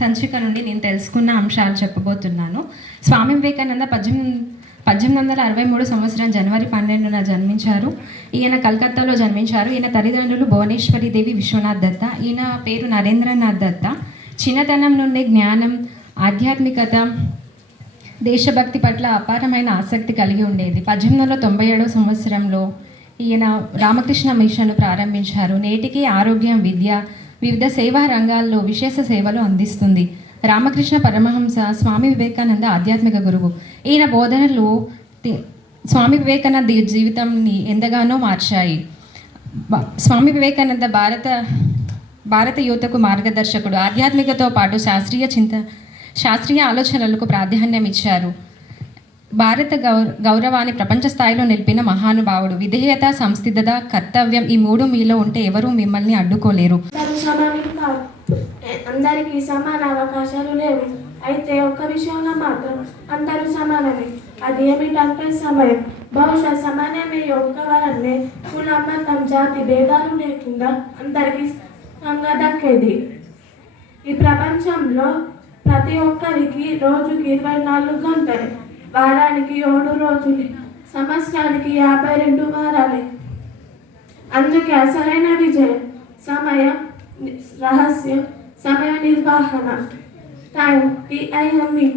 సంచిక నుండి నేను తెలుసుకున్న అంశాలు చెప్పబోతున్నాను. స్వామి వివేకానంద 1863 సంవత్సరం జనవరి 12న జన్మించారు. ఈయన కలకత్తాలో జన్మించారు. ఈయన తల్లిదండ్రులు భువనేశ్వరి దేవి విశ్వనాథ్ దత్త. ఈయన పేరు నరేంద్రనాథ్ దత్త. చిన్నతనం నుండి జ్ఞానం, ఆధ్యాత్మికత, దేశభక్తి పట్ల అపారమైన ఆసక్తి కలిగి ఉండేది. 1897 సంవత్సరంలో ఈయన రామకృష్ణ మిషన్ ప్రారంభించారు. నేటికి ఆరోగ్యం, విద్య, వివిధ సేవా రంగాల్లో విశేష సేవలు అందిస్తుంది. రామకృష్ణ పరమహంస స్వామి వివేకానంద ఆధ్యాత్మిక గురువు. ఈయన బోధనలు స్వామి వివేకానంద జీవితాన్ని ఎంతగానో మార్చాయి. స్వామి వివేకానంద భారత యువతకు మార్గదర్శకుడు. ఆధ్యాత్మికతో పాటు శాస్త్రీయ ఆలోచనలకు ప్రాధాన్యం ఇచ్చారు. భారత గౌరవాన్ని ప్రపంచ స్థాయిలో నిలిపిన మహానుభావుడు. విధేయత, సంసిద్ధత, కర్తవ్యం, ఈ 3 మీలో ఉంటే ఎవరూ మిమ్మల్ని అడ్డుకోలేరు. అందరికీ సమాన అవకాశాలు లేవు. అయితే ఒక్క విషయంలో మాత్రం అందరూ సమానమే. అది ఏమిటంటే సమయం. బహుశా సమానమే ఒక్క వరన్నే కులం, మతం, జాతి భేదాలు లేకుండా అందరికీ సమంగా దక్కేది. ఈ ప్రపంచంలో ప్రతి ఒక్కరికి రోజుకి 24 గంటలే, వారానికి 7 రోజులే, సంవత్సరానికి 52 వారాలే. అందుకే అసలైన విజయం సమయం రహస్యం సమయ నిర్వహణ. Time, TIME,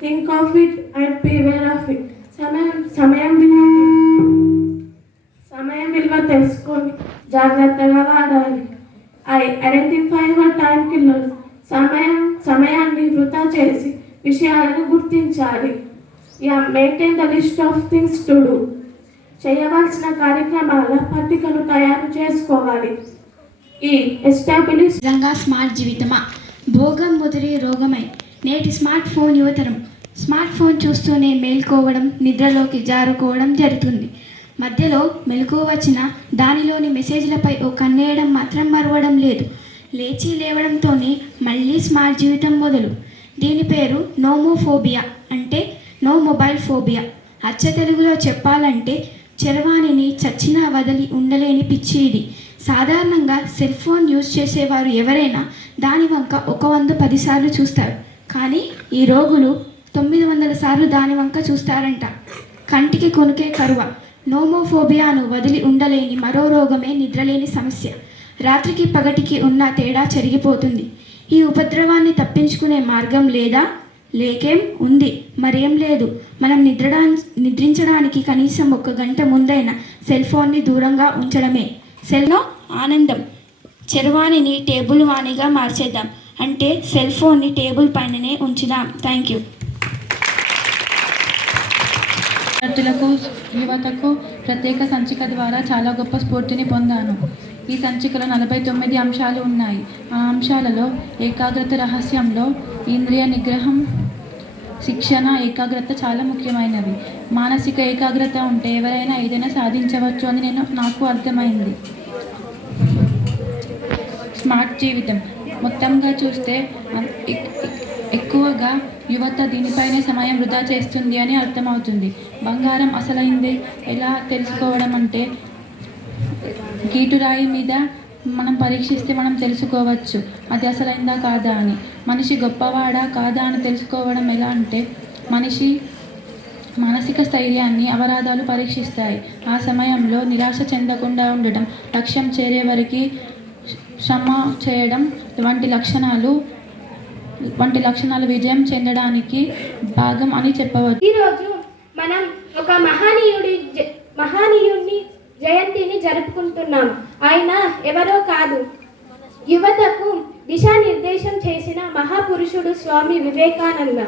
think of it and beware of it. సమయం విలువ తెలుసుకొని జాగ్రత్తగా వాడాలి. Identify your time killers. సమయాన్ని వృధా చేసి విషయాలను గుర్తించాలి. Maintain the list of things to do. చేయవలసిన కార్యక్రమాల పట్టికను తయారు చేసుకోవాలి. నిజంగా స్మార్ట్ జీవితమా? భోగం ముదిరి రోగమై నేటి స్మార్ట్ ఫోన్ యువతరం. స్మార్ట్ ఫోన్ చూస్తూనే మేల్కోవడం, నిద్రలోకి జారుకోవడం జరుగుతుంది. మధ్యలో మెలకువ వచ్చిన దానిలోని మెసేజ్లపై ఓ కన్నేయడం మాత్రం మరవడం లేదు. లేచి లేవడంతోనే మళ్ళీ స్మార్ట్ జీవితం మొదలు. దీని పేరు నోమోఫోబియా, అంటే నో మొబైల్ ఫోబియా. అచ్చ తెలుగులో చెప్పాలంటే చరవాణిని చచ్చినా వదిలి ఉండలేని పిచ్చి ఇది. సాధారణంగా సెల్ ఫోన్ యూజ్ చేసేవారు ఎవరైనా దాని వంక 110 సార్లు చూస్తారు. కానీ ఈ రోగులు 900 సార్లు దాని వంక చూస్తారంట. కంటికి కొనుకే కరువ. నోమోఫోబియాను వదిలి ఉండలేని మరో రోగమే నిద్రలేని సమస్య. రాత్రికి పగటికి ఉన్న తేడా చెరిగిపోతుంది. ఈ ఉపద్రవాన్ని తప్పించుకునే మార్గం లేదా? లేకేం ఉంది, మరేం లేదు. మనం నిద్రించడానికి కనీసం 1 గంట ముందైనా సెల్ ఫోన్ని దూరంగా ఉంచడమే. సెల్లో ఆనందం. చరవాణిని టేబుల్ వాణిగా మార్చేద్దాం. అంటే సెల్ ఫోన్ని టేబుల్ పైననే ఉంచుదాం. Thank you. విద్యార్థులకు, యువతకు ప్రత్యేక సంచిక ద్వారా చాలా గొప్ప స్ఫూర్తిని పొందాను. ఈ సంచికలో 49 అంశాలు ఉన్నాయి. ఆ అంశాలలో ఏకాగ్రత రహస్యంలో ఇంద్రియ నిగ్రహం, శిక్షణ, ఏకాగ్రత చాలా ముఖ్యమైనవి. మానసిక ఏకాగ్రత ఉంటే ఎవరైనా ఏదైనా సాధించవచ్చు అని నాకు అర్థమైంది. స్మార్ట్ జీవితం మొత్తంగా చూస్తే ఎక్కువగా యువత దీనిపైనే సమయం వృధా చేస్తుంది అని అర్థమవుతుంది. బంగారం అసలైంది ఎలా తెలుసుకోవడం అంటే గీటురాయి మీద మనం పరీక్షిస్తే మనం తెలుసుకోవచ్చు అది అసలైందా కాదా అని. మనిషి గొప్పవాడా కాదా అని తెలుసుకోవడం ఎలా అంటే మనిషి మానసిక స్థైర్యాన్ని అవరాధాలు పరీక్షిస్తాయి. ఆ సమయంలో నిరాశ చెందకుండా ఉండటం, లక్ష్యం చేరే వరకు శ్రమ చేయడం వంటి లక్షణాలు విజయం చెందడానికి భాగం అని చెప్పవచ్చు. ఈరోజు మనం ఒక మహనీయుని జయంతిని జరుపుకుంటున్నాం. ఆయన ఎవరో కాదు, యువతకు దిశానిర్దేశం చేసిన మహాపురుషుడు స్వామి వివేకానంద.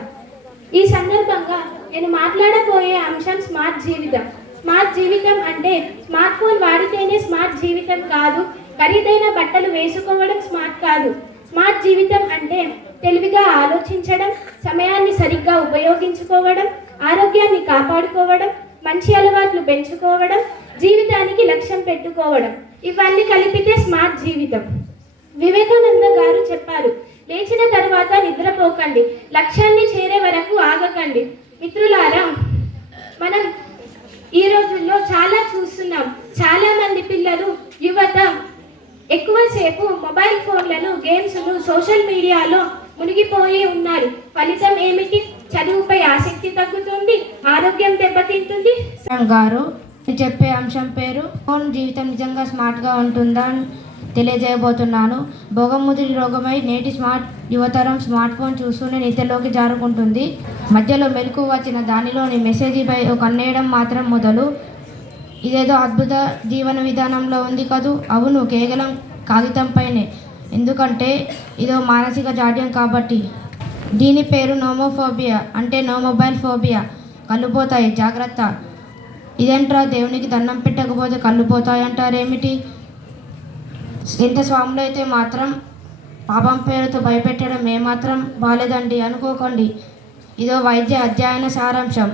ఈ సందర్భంగా నేను మాట్లాడబోయే అంశం స్మార్ట్ జీవితం. స్మార్ట్ జీవితం అంటే స్మార్ట్ ఫోన్ వాడితేనే స్మార్ట్ జీవితం కాదు, ఖరీదైన బట్టలు వేసుకోవడం స్మార్ట్ కాదు. స్మార్ట్ జీవితం అంటే తెలివిగా ఆలోచించడం, సమయాన్ని సరిగ్గా ఉపయోగించుకోవడం, ఆరోగ్యాన్ని కాపాడుకోవడం, మంచి అలవాట్లు పెంచుకోవడం, జీవితానికి లక్ష్యం పెట్టుకోవడం, ఇవన్నీ కలిపితే స్మార్ట్ జీవితం. వివేకానంద గారు చెప్పారు, లేచిన తర్వాత నిద్రపోకండి, లక్ష్యాన్ని చేరే వరకు ఆగకండి. మిత్రులారా, మనం ఈ రోజుల్లో చాలా చూస్తున్నాం. చాలా మంది పిల్లలు, యువత ఎక్కువసేపు మొబైల్ ఫోన్లను, గేమ్స్ను, సోషల్ మీడియాలో మునిగిపోయి ఉన్నారు. ఫలితం ఏమిటి? చదువుపై ఆసక్తి తగ్గుతుంది, ఆరోగ్యం దెబ్బతింటుంది. గారు చెప్పే అంశం పేరు ఫోన్ జీవితం నిజంగా స్మార్ట్గా ఉంటుందా అని తెలియజేయబోతున్నాను. భోగముద్రి రోగమై నేటి యువతరం స్మార్ట్ ఫోన్ చూస్తూనే నిద్రలోకి జారుకుంటుంది. మధ్యలో మెలకు వచ్చిన దానిలోని మెసేజీపై ఒక కన్నేయడం మాత్రం మొదలు. ఇదేదో అద్భుత జీవన విధానంలో ఉంది కదూ. అవును, కేవలం కాగితంపైనే. ఎందుకంటే ఇదో మానసిక జాడ్యం కాబట్టి. దీని పేరు నోమోఫోబియా, అంటే నో మొబైల్ ఫోబియా. కళ్ళు పోతాయి, జాగ్రత్త. ఇదేంట్రా, దేవునికి దండం పెట్టకపోతే కళ్ళు పోతాయి అంటారేమిటి? ఎంత స్వాములు అయితే మాత్రం పాపం పేరుతో భయపెట్టడం ఏమాత్రం బాలేదండి అనుకోకండి. ఇదో వైద్య అధ్యయన సారాంశం.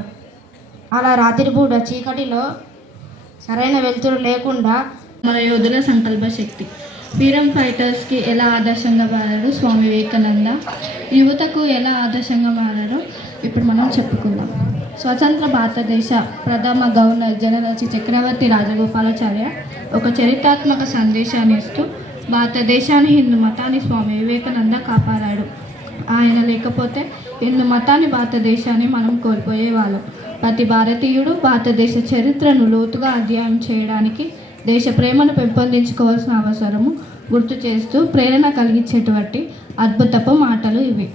అలా రాత్రిపూట చీకటిలో సరైన వెలుతురు లేకుండా మన యోధుల సంకల్ప శక్తి. ఫ్రీడమ్ ఫైటర్స్కి ఎలా ఆదర్శంగా మారారు స్వామి వివేకానంద, యువతకు ఎలా ఆదర్శంగా మారారో ఇప్పుడు మనం చెప్పుకుందాం. స్వతంత్ర భారతదేశ ప్రథమ గవర్నర్ జనరల్ శ్రీ చక్రవర్తి రాజగోపాలాచార్య ఒక చరిత్రాత్మక సందేశాన్ని ఇస్తూ భారతదేశాన్ని, హిందూ మతాన్ని స్వామి వివేకానంద కాపాడాడు. ఆయన లేకపోతే హిందూ మతాన్ని, భారతదేశాన్ని మనం కోల్పోయేవాళ్ళం. ప్రతి భారతీయుడు భారతదేశ చరిత్రను లోతుగా అధ్యయనం చేయడానికి, దేశ ప్రేమను పెంపొందించుకోవాల్సిన అవసరము గుర్తు చేస్తూ ప్రేరణ కలిగించేటువంటి అద్భుతపు మాటలు ఇవి.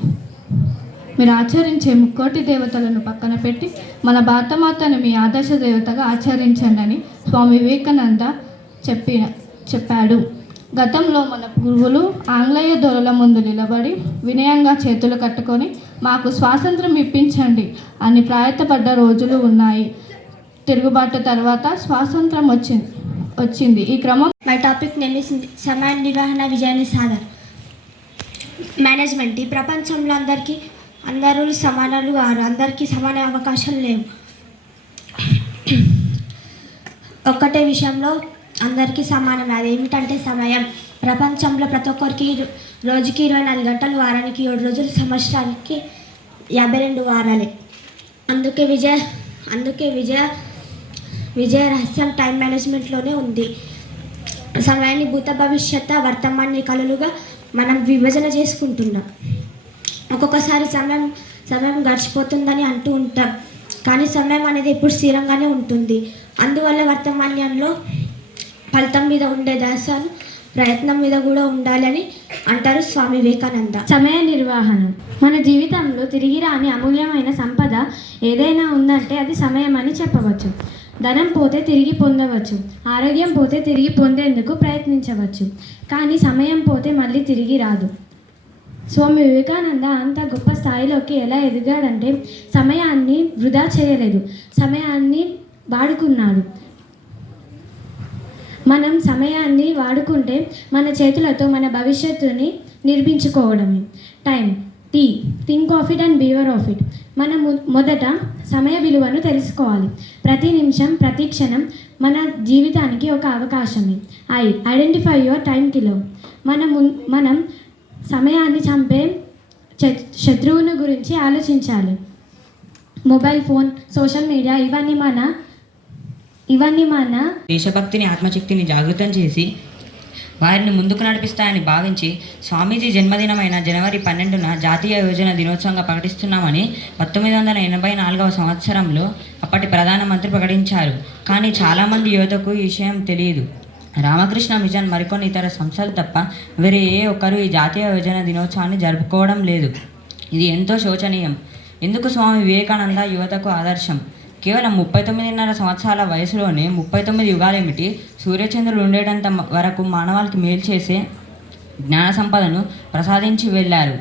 మీరు ఆచరించే ముక్కోటి దేవతలను పక్కన పెట్టి మన భారతమాతను మీ ఆదర్శ దేవతగా ఆచరించండి అని స్వామి వివేకానంద చెప్పాడు. గతంలో మన పూర్వులు ఆంగ్లేయ దొరల ముందు నిలబడి వినయంగా చేతులు కట్టుకొని మాకు స్వాతంత్రం ఇప్పించండి అని ప్రయత్నపడ్డ రోజులు ఉన్నాయి. తిరుగుబాటు తర్వాత స్వాతంత్రం వచ్చింది. ఈ క్రమం మై టాపిక్ నేమ్ ఇస్ సమయ నిర్వహణ విజయాన్ని సాధన. మేనేజ్మెంట్. ఈ ప్రపంచంలో అందరూ సమానాలు కాదు, అందరికీ సమాన అవకాశాలు లేవు. ఒక్కటే విషయంలో అందరికీ సమానం, అదేమిటంటే సమయం. ప్రపంచంలో ప్రతి ఒక్కరికి రోజుకి 24 గంటలు, వారానికి 7 రోజులు, సంవత్సరానికి 52 వారాలే. అందుకే విజయ రహస్యం టైం మేనేజ్మెంట్లోనే ఉంది. సమయాన్ని భూత, భవిష్యత్, వర్తమాన కళలుగా మనం విభజన చేసుకుంటున్నాం. ఒక్కొక్కసారి సమయం గడిచిపోతుందని అంటూ ఉంటాం, కానీ సమయం అనేది ఎప్పుడు స్థిరంగానే ఉంటుంది. అందువల్ల వర్తమానంలో ఫలితం మీద ఉండే దాసాలు ప్రయత్నం మీద కూడా ఉండాలని అంటారు స్వామి వివేకానంద. సమయ నిర్వహణ. మన జీవితంలో తిరిగి రాని అమూల్యమైన సంపద ఏదైనా ఉందంటే అది సమయం అని చెప్పవచ్చు. ధనం పోతే తిరిగి పొందవచ్చు, ఆరోగ్యం పోతే తిరిగి పొందేందుకు ప్రయత్నించవచ్చు, కానీ సమయం పోతే మళ్ళీ తిరిగి రాదు. స్వామి వివేకానంద అంత గొప్ప స్థాయిలోకి ఎలా ఎదిగాడంటే సమయాన్ని వృధా చేయలేదు, సమయాన్ని వాడుకున్నాడు. మనం సమయాన్ని వాడుకుంటే మన చేతులతో మన భవిష్యత్తుని నిర్మించుకోవడమే. Think of it and beware of it. మనం మొదట సమయ విలువను తెలుసుకోవాలి. ప్రతి నిమిషం, ప్రతి క్షణం మన జీవితానికి ఒక అవకాశమే. Identify your time killer. మనం సమయాన్ని చంపే శత్రువుని గురించి ఆలోచించాలి. మొబైల్ ఫోన్, సోషల్ మీడియా ఇవన్నీ మన దేశభక్తిని, ఆత్మశక్తిని జాగృతం చేసి వారిని ముందుకు నడిపిస్తాయని భావించి స్వామీజీ జన్మదినమైన జనవరి 12న జాతీయ యువజన దినోత్సవంగా ప్రకటిస్తున్నామని 1984వ సంవత్సరంలో అప్పటి ప్రధానమంత్రి ప్రకటించారు. కానీ చాలామంది యువతకు ఈ విషయం తెలియదు. రామకృష్ణ మిషన్, మరికొన్ని ఇతర సంస్థలు తప్ప వేరే ఏ ఒక్కరు ఈ జాతీయ యువజన దినోత్సవాన్ని జరుపుకోవడం లేదు. ఇది ఎంతో శోచనీయం. ఎందుకు స్వామి వివేకానంద యువతకు ఆదర్శం? కేవలం 39.5 సంవత్సరాల వయసులోనే 39 యుగాలేమిటి, సూర్యచంద్రులు ఉండేటంత వరకు మానవాళికి మేలు చేసే జ్ఞాన సంపదను ప్రసాదించి వెళ్ళారు.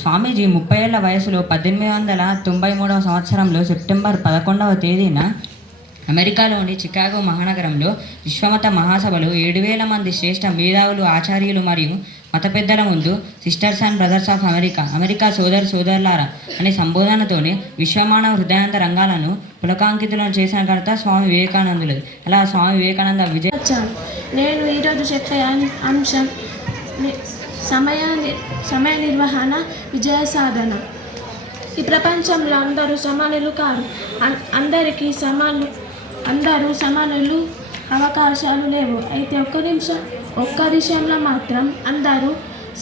స్వామీజీ 30 ఏళ్ల వయసులో 1893 సంవత్సరంలో సెప్టెంబర్ 11వ తేదీన అమెరికాలోని చికాగో మహానగరంలో విశ్వమత మహాసభలో 7,000 మంది శ్రేష్ఠ మేధావులు, ఆచార్యులు మరియు మత పెద్దల ముందు sisters and brothers of America సోదరులారా అనే సంబోధనతోనే విశ్వమానవ హృదయాంత రంగాలను పులకాంకితులను చేసిన ఘనత స్వామి వివేకానందులది. అలా స్వామి వివేకానంద నేను ఈరోజు చెప్పే అంశం సమయ నిర్వహణ విజయ సాధన. ఈ ప్రపంచంలో అందరూ సమానులు కాదు. అందరూ సమానులు అవకాశాలు లేవు. అయితే ఒక్క విషయంలో మాత్రం అందరూ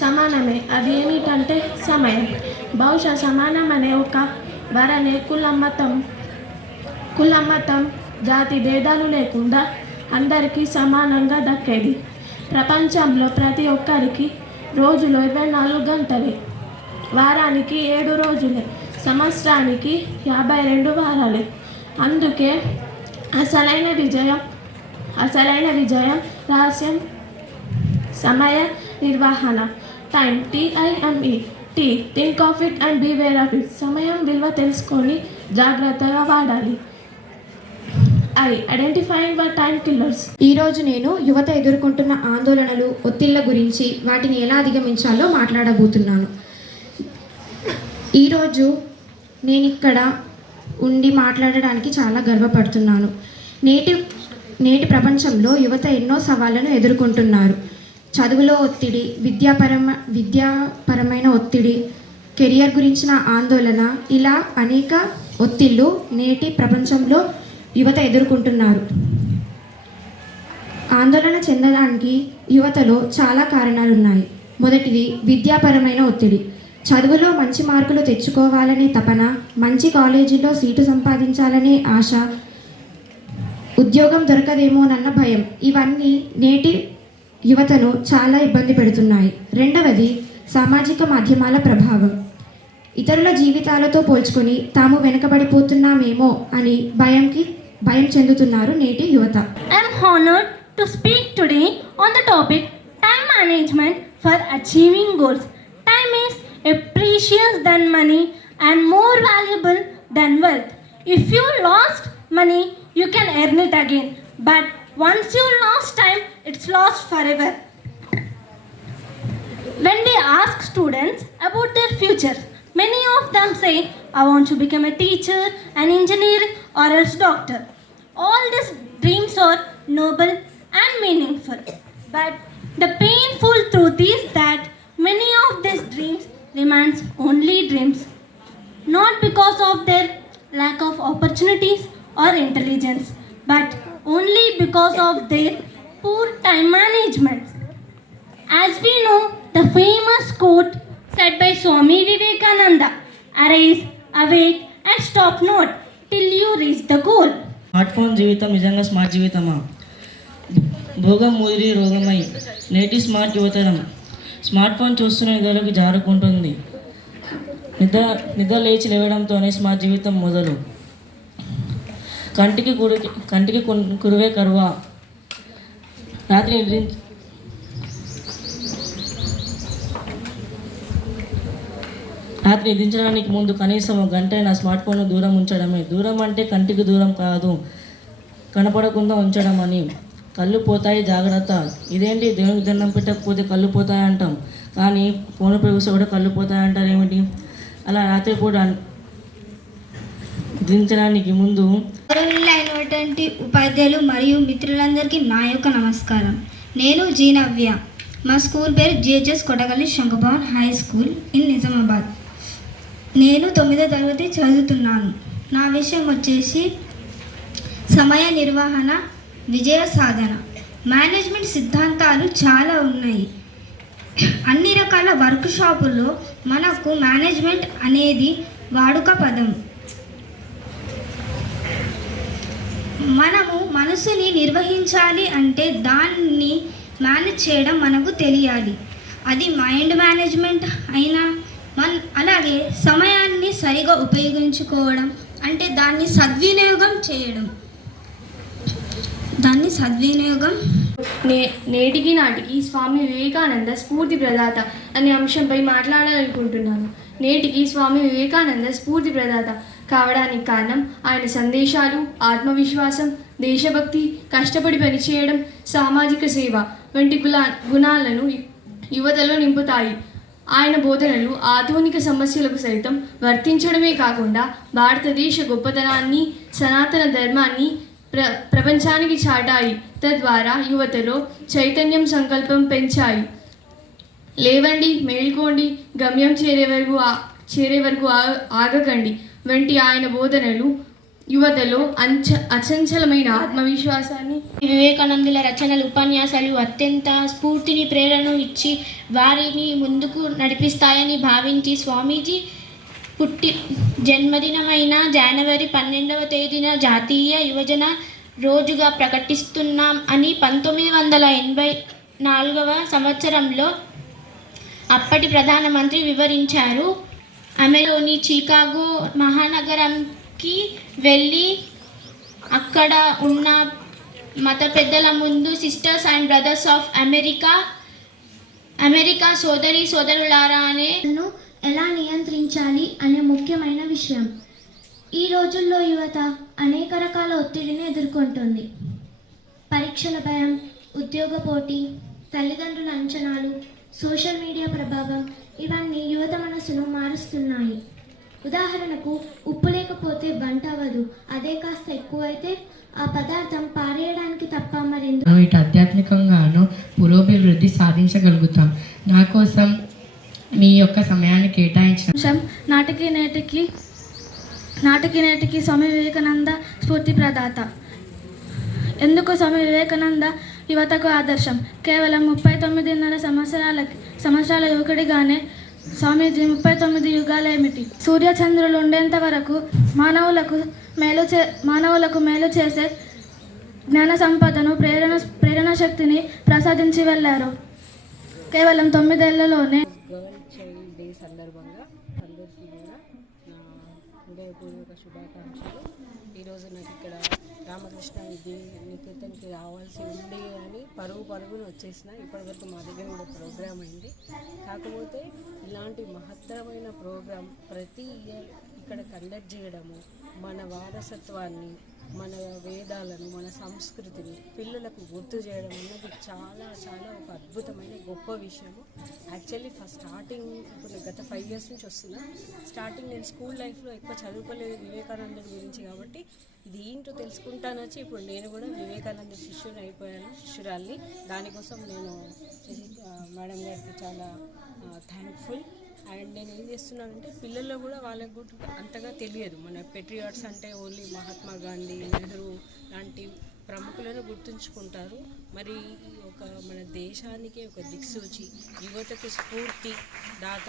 సమానమే. అది ఏమిటంటే సమయం. బహుశా సమానం అనే ఒక వరనే కుల మతం జాతి భేదాలు లేకుండా అందరికీ సమానంగా దక్కేది. ప్రపంచంలో ప్రతి ఒక్కరికి రోజులో 24 గంటలే, వారానికి 7 రోజులే, సంవత్సరానికి 52 వారాలే. అందుకే అసలైన విజయం రహస్యం సమయ నిర్వహణ. Time, TIME, think of it and beware of it. సమయం విలువ తెలుసుకొని జాగ్రత్తగా వాడాలి. Identifying the time killers. ఈరోజు నేను యువత ఎదుర్కొంటున్న ఆందోళనలు, ఒత్తిళ్ల గురించి, వాటిని ఎలా అధిగమించాలో మాట్లాడబోతున్నాను. ఈరోజు నేను ఇక్కడ ఉండి మాట్లాడడానికి చాలా గర్వపడుతున్నాను. నేటి ప్రపంచంలో యువత ఎన్నో సవాళ్లను ఎదుర్కొంటున్నారు. చదువులో ఒత్తిడి, విద్యాపరమైన ఒత్తిడి, కెరియర్ గురించిన ఆందోళన, ఇలా అనేక ఒత్తిళ్లు నేటి ప్రపంచంలో యువత ఎదుర్కొంటున్నారు. ఆందోళన చెందడానికి యువతలో చాలా కారణాలున్నాయి. మొదటిది విద్యాపరమైన ఒత్తిడి. చదువులో మంచి మార్కులు తెచ్చుకోవాలనే తపన, మంచి కాలేజీలో సీటు సంపాదించాలనే ఆశ, ఉద్యోగం దొరకదేమోనన్న భయం, ఇవన్నీ నేటి యువతను చాలా ఇబ్బంది పెడుతున్నాయి. రెండవది సామాజిక మాధ్యమాల ప్రభావం. ఇతరుల జీవితాలతో పోల్చుకొని తాము వెనుకబడిపోతున్నామేమో అని భయం చెందుతున్నారు నేటి యువత. I'm honored to speak today on the topic time management for achieving goals. Time is a precious than money and more valuable than wealth. If you lost money, you can earn it again. But once you lost time, it's lost forever. When we ask students about their future, many of them say, I want to become a teacher, an engineer, or else doctor. All these dreams are noble and meaningful. But the painful truth is that many of these dreams remains only dreams. Not because of their lack of opportunities or intelligence, but only because of their poor time management. As we know, the famous quote said by Swami Vivekananda, arise, awake and stop not till you reach the goal. Smart phone జీవితం నిజంగా smart జీవితమా? భోగం ముదిరి రోగమై నేటి smart యువతరం smart phone చూస్తున్న నిధులకి జారుకుంటుంది. నిద్ర లేచి లేవడంతోనే smart జీవితం మొదలు. కంటికి కురువే కరువా. రాత్రి నిద్రించడానికి ముందు కనీసం 1 గంట నా స్మార్ట్ ఫోన్ దూరం ఉంచడమే. దూరం అంటే కంటికి దూరం కాదు, కనపడకుండా ఉంచడం అని. కళ్ళు పోతాయి జాగ్రత్త. ఇదేంటి దేవునికి దండం పెట్టకపోతే కళ్ళు పోతాయి అంటాం, కానీ ఫోన్ ఉపయోగిస్తే కూడా కళ్ళు పోతాయి అంటారు ఏమిటి? అలా రాత్రిపూట నిద్రించడానికి ముందు అయినటువంటి ఉపాధ్యాయులు మరియు మిత్రులందరికీ నా యొక్క నమస్కారం. నేను జీనవ్య. మా స్కూల్ పేరు GHS Kotagalli Shankabhavan high school in Nizamabad. నేను 9వ తరగతి చదువుతున్నాను. నా విషయం వచ్చేసి సమయ నిర్వహణ విజయ సాధన. మేనేజ్మెంట్ సిద్ధాంతాలు చాలా ఉన్నాయి. అన్ని రకాల వర్క్ షాపుల్లో మనకు మేనేజ్మెంట్ అనేది వాడుక పదం. మనము మనసుని నిర్వహించాలి అంటే దాన్ని మేనేజ్ చేయడం మనకు తెలియాలి. అది మైండ్ మేనేజ్మెంట్ అయినా అలాగే సమయాన్ని సరిగా ఉపయోగించుకోవడం అంటే దాన్ని సద్వినియోగం చేయడం. నేటికి నాటికి స్వామి వివేకానంద స్ఫూర్తి ప్రదాత అనే అంశంపై మాట్లాడాలనుకుంటున్నాను. నేటికి స్వామి వివేకానంద స్ఫూర్తి ప్రదాత కావడానికి కారణం ఆయన సందేశాలు, ఆత్మవిశ్వాసం, దేశభక్తి, కష్టపడి పనిచేయడం, సామాజిక సేవ వంటి గుణాలను యువతలో నింపుతాయి. ఆయన బోధనలు ఆధునిక సమస్యలకు సైతం వర్తించడమే కాకుండా భారతదేశ గొప్పతనాన్ని, సనాతన ధర్మాన్ని ప్రపంచానికి చాటాయి. తద్వారా యువతలో చైతన్యం, సంకల్పం పెంచాయి. లేవండి, మేల్కోండి, గమ్యం చేరే వరకు ఆగకండి వంటి ఆయన బోధనలు యువతలో అచంచలమైన ఆత్మవిశ్వాసాన్ని. వివేకానందుల రచనలు, ఉపన్యాసాలు అత్యంత స్ఫూర్తిని, ప్రేరణను ఇచ్చి వారిని ముందుకు నడిపిస్తాయని భావించి స్వామీజీ జన్మదినమైన జనవరి 12వ తేదీన జాతీయ యువజన రోజుగా ప్రకటిస్తున్నాం అని 1984వ సంవత్సరంలో అప్పటి ప్రధానమంత్రి వివరించారు. అమెరికాలోని చికాగో మహానగరంకి వెళ్ళి అక్కడ ఉన్న మత పెద్దల ముందు sisters and brothers of America సోదరులారా అనే ఎలా నియంత్రించాలి అనే ముఖ్యమైన విషయం. ఈ రోజుల్లో యువత అనేక రకాల ఒత్తిడిని ఎదుర్కొంటుంది. పరీక్షల భయం, ఉద్యోగ పోటీ, తల్లిదండ్రుల అంచనాలు, సోషల్ మీడియా ప్రభావం ఇవన్నీ యువత మనసును మారుస్తున్నాయి. ఉదాహరణకు, ఉప్పు లేకపోతే వంట అవ్వదు, అదే కాస్త ఎక్కువైతే ఆ పదార్థం పారేయడానికి తప్ప మరెందుకు. ఇటు ఆధ్యాత్మికంగాను పురోభివృద్ధి సాధించగలుగుతాం. నా కోసం మీ యొక్క సమయాన్ని కేటాయించిన నాటికి నేటికి స్వామి వివేకానంద స్ఫూర్తి ప్రదాత. ఎందుకు స్వామి వివేకానంద యువతకు ఆదర్శం? కేవలం 39.5 సంవత్సరాల యువకుడిగానే స్వామీజీ 39 యుగాలేమిటి? సూర్యచంద్రులు ఉండేంత వరకు మానవులకు మేలు చేసే జ్ఞాన సంపదను, ప్రేరణ శక్తిని ప్రసాదించి వెళ్ళారు. కేవలం 9 ఏళ్లలోనే. వరల్డ్ చైల్డ్ డే సందర్భంగా అందరికీ కూడా నా హృదయపూర్వక శుభాకాంక్షలు. ఈరోజు నాకు ఇక్కడ రామకృష్ణ నికేతన్కి రావాల్సి ఉంది అని పరుగున వచ్చేసిన. ఇప్పటివరకు మా దగ్గర కూడా ప్రోగ్రామ్ అయింది. కాకపోతే ఇలాంటి మహత్తరమైన ప్రోగ్రాం ప్రతి ఇయర్ ఇక్కడ కండక్ట్ చేయడము, మన వారసత్వాన్ని, మన వేదాలను, మన సంస్కృతిని పిల్లలకు గుర్తు చేయడం అన్నది చాలా చాలా ఒక అద్భుతమైన గొప్ప విషయము. యాక్చువల్లీ స్టార్టింగ్ ఇప్పుడు గత 5 years నుంచి వస్తున్నా. స్టార్టింగ్ నేను స్కూల్ లైఫ్లో ఎక్కువ చదువుకోలేదు వివేకానందుడి గురించి, కాబట్టి ఇది ఏంటో తెలుసుకుంటానొచ్చి ఇప్పుడు నేను కూడా వివేకానంద శిష్యురాల్ని. దానికోసం నేను మేడం గారికి చాలా థ్యాంక్ఫుల్. అండ్ నేను ఏం చేస్తున్నానంటే పిల్లల్లో కూడా వాళ్ళకు కూడా అంతగా తెలియదు. మన పెట్రియాట్స్ అంటే ఓన్లీ మహాత్మా గాంధీ, నెహ్రూ లాంటి ప్రముఖులను గుర్తుంచుకుంటారు. మరి మన దేశానికి ఒక దిక్సూచి, యువతకు స్ఫూర్తి దాత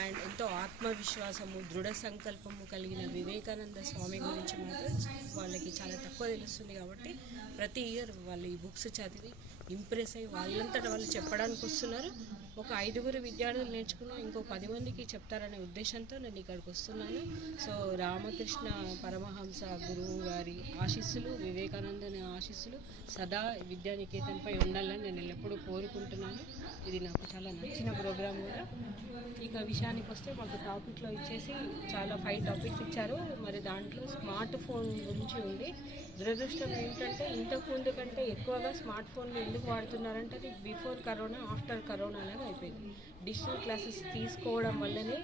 అండ్ ఎంతో ఆత్మవిశ్వాసము, దృఢ సంకల్పము కలిగిన వివేకానంద స్వామి గురించి మాత్రం వాళ్ళకి చాలా తక్కువ తెలుస్తుంది. కాబట్టి ప్రతి ఇయర్ వాళ్ళు ఈ బుక్స్ చదివి ఇంప్రెస్ అయ్యి వాళ్ళంతటా వాళ్ళు చెప్పడానికి వస్తున్నారు. ఒక 5 విద్యార్థులు నేర్చుకున్నా ఇంకో 10 మందికి చెప్తారనే ఉద్దేశంతో నేను ఇక్కడికి వస్తున్నాను. సో రామకృష్ణ పరమహంస గురువు గారి ఆశీస్సులు, వివేకానందని ఆశీస్సులు సదా విద్యానికేతన్పై ఉండాలని నేను ఎల్లప్పుడూ కోరుకుంటున్నాను. ఇది నాకు చాలా నచ్చిన ప్రోగ్రాం కూడా. ఇక విషయానికి వస్తే మాకు టాపిక్లో ఇచ్చేసి చాలా 5 టాపిక్స్ ఇచ్చారు. మరి దాంట్లో స్మార్ట్ ఫోన్ గురించి ఉంది. దురదృష్టం ఏంటంటే ఇంతకుముందు కంటే ఎక్కువగా స్మార్ట్ ఫోన్లు ఎందుకు వాడుతున్నారంటే అది బిఫోర్ కరోనా, ఆఫ్టర్ కరోనా లాగా అయిపోయింది. డిజిటల్ క్లాసెస్ తీసుకోవడం వల్లనే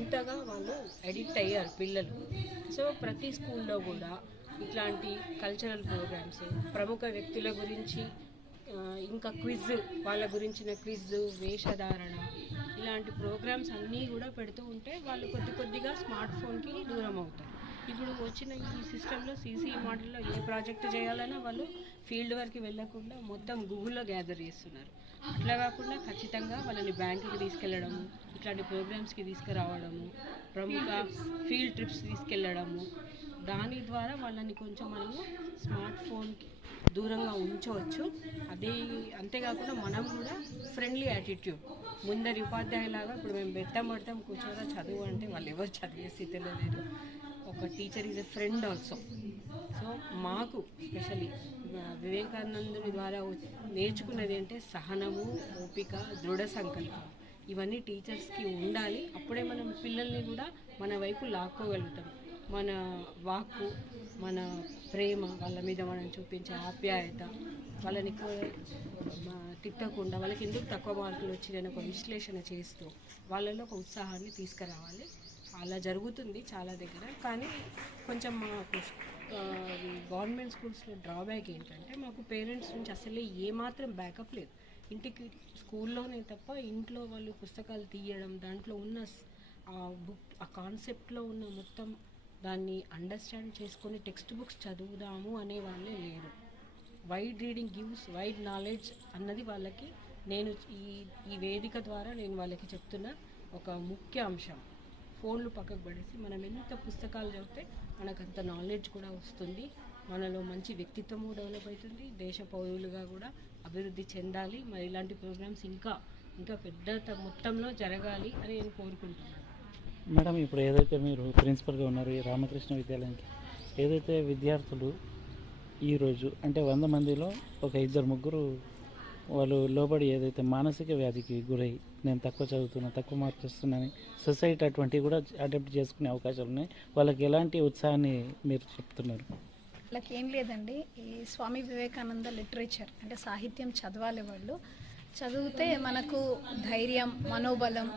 ఇంతగా వాళ్ళు అడిక్ట్ అయ్యారు పిల్లలు. సో ప్రతి స్కూల్లో కూడా ఇట్లాంటి కల్చరల్ ప్రోగ్రామ్స్, ప్రముఖ వ్యక్తుల గురించి, ఇంకా క్విజ్, వాళ్ళ గురించిన క్విజ్, వేషధారణ, ఇలాంటి ప్రోగ్రామ్స్ అన్నీ కూడా పెడుతూ ఉంటే వాళ్ళు కొద్దిగా స్మార్ట్ ఫోన్కి దూరం అవుతారు. ఇప్పుడు వచ్చిన ఈ సిస్టంలో సీసీ మోడల్లో ఏ ప్రాజెక్ట్ చేయాలన్నా వాళ్ళు ఫీల్డ్ వర్క్కి వెళ్ళకుండా మొత్తం గూగుల్లో గ్యాదర్ చేస్తున్నారు. అట్లా కాకుండా ఖచ్చితంగా వాళ్ళని బ్యాంకుకి తీసుకెళ్ళడము, ఇట్లాంటి ప్రోగ్రామ్స్కి తీసుకురావడము, ప్రముఖ ఫీల్డ్ ట్రిప్స్ తీసుకెళ్ళడము, దాని ద్వారా వాళ్ళని కొంచెం మనము స్మార్ట్ ఫోన్కి దూరంగా ఉంచవచ్చు. అంతేకాకుండా మనం కూడా ఫ్రెండ్లీ యాటిట్యూడ్, ముందరి ఉపాధ్యాయులాగా ఇప్పుడు మేము బెట్టం కూర్చోదా చదువు అంటే వాళ్ళు ఎవరు చదివే స్థితిలో లేదు. ఒక teacher is a friend also. So మాకు స్పెషల్లీ వివేకానందుని ద్వారా నేర్చుకున్నది అంటే సహనము, ఓపిక, దృఢ సంకల్పం. ఇవన్నీ టీచర్స్కి ఉండాలి. అప్పుడే మనం పిల్లల్ని కూడా మన వైపు లాక్కోగలుగుతాం. మన వాక్కు, మన ప్రేమ, వాళ్ళ మీద మనం చూపించే ఆప్యాయత, వాళ్ళని తిట్టకుండా వాళ్ళకి ఎందుకు తక్కువ మార్కులు వచ్చినాయని ఒక విశ్లేషణ చేస్తూ వాళ్ళలో ఒక ఉత్సాహాన్ని తీసుకురావాలి. అలా జరుగుతుంది చాలా దగ్గర. కానీ కొంచెం మాకు గవర్నమెంట్ స్కూల్స్లో డ్రాబ్యాక్ ఏంటంటే మాకు పేరెంట్స్ నుంచి అసలే ఏమాత్రం బ్యాకప్ లేదు. ఇంటికి స్కూల్లోనే తప్ప ఇంట్లో వాళ్ళు పుస్తకాలు తీయడం, దాంట్లో ఉన్న ఆ కాన్సెప్ట్లో ఉన్న మొత్తం దాన్ని అండర్స్టాండ్ చేసుకొని టెక్స్ట్ బుక్స్ చదువుదాము అనే వాళ్ళే లేరు. Wide reading gives wide knowledge అన్నది వాళ్ళకి నేను ఈ వేదిక ద్వారా నేను వాళ్ళకి చెప్తున్న ఒక ముఖ్య అంశం. ఫోన్లు పక్కకు పడేసి మనం ఎంత పుస్తకాలు చదివితే మనకు అంత నాలెడ్జ్ కూడా వస్తుంది, మనలో మంచి వ్యక్తిత్వము డెవలప్ అవుతుంది, దేశ పౌరులుగా కూడా అభివృద్ధి చెందాలి. మరి ఇలాంటి ప్రోగ్రామ్స్ ఇంకా పెద్ద మొత్తంలో జరగాలి అని నేను కోరుకుంటున్నాను. మేడం, ఇప్పుడు ఏదైతే మీరు ప్రిన్సిపల్గా ఉన్నారు ఈ రామకృష్ణ విద్యాలయానికి, ఏదైతే విద్యార్థులు ఈరోజు అంటే 100 మందిలో ఒక 2-3 వాళ్ళు లోబడి ఏదైతే మానసిక వ్యాధికి గురై నేను తక్కువ చదువుతున్నా, తక్కువ మార్క్స్ వస్తున్నానని సొసైటీ అటువంటివి కూడా అడాప్ట్ చేసుకునే అవకాశాలు ఉన్నాయి. వాళ్ళకి ఎలాంటి ఉత్సాహాన్ని మీరు చెప్తున్నారు? వాళ్ళకి ఏం లేదండి, ఈ స్వామి వివేకానంద లిటరేచర్ అంటే సాహిత్యం చదవాలి. వాళ్ళు చదివితే మనకు ధైర్యం, మనోబలం,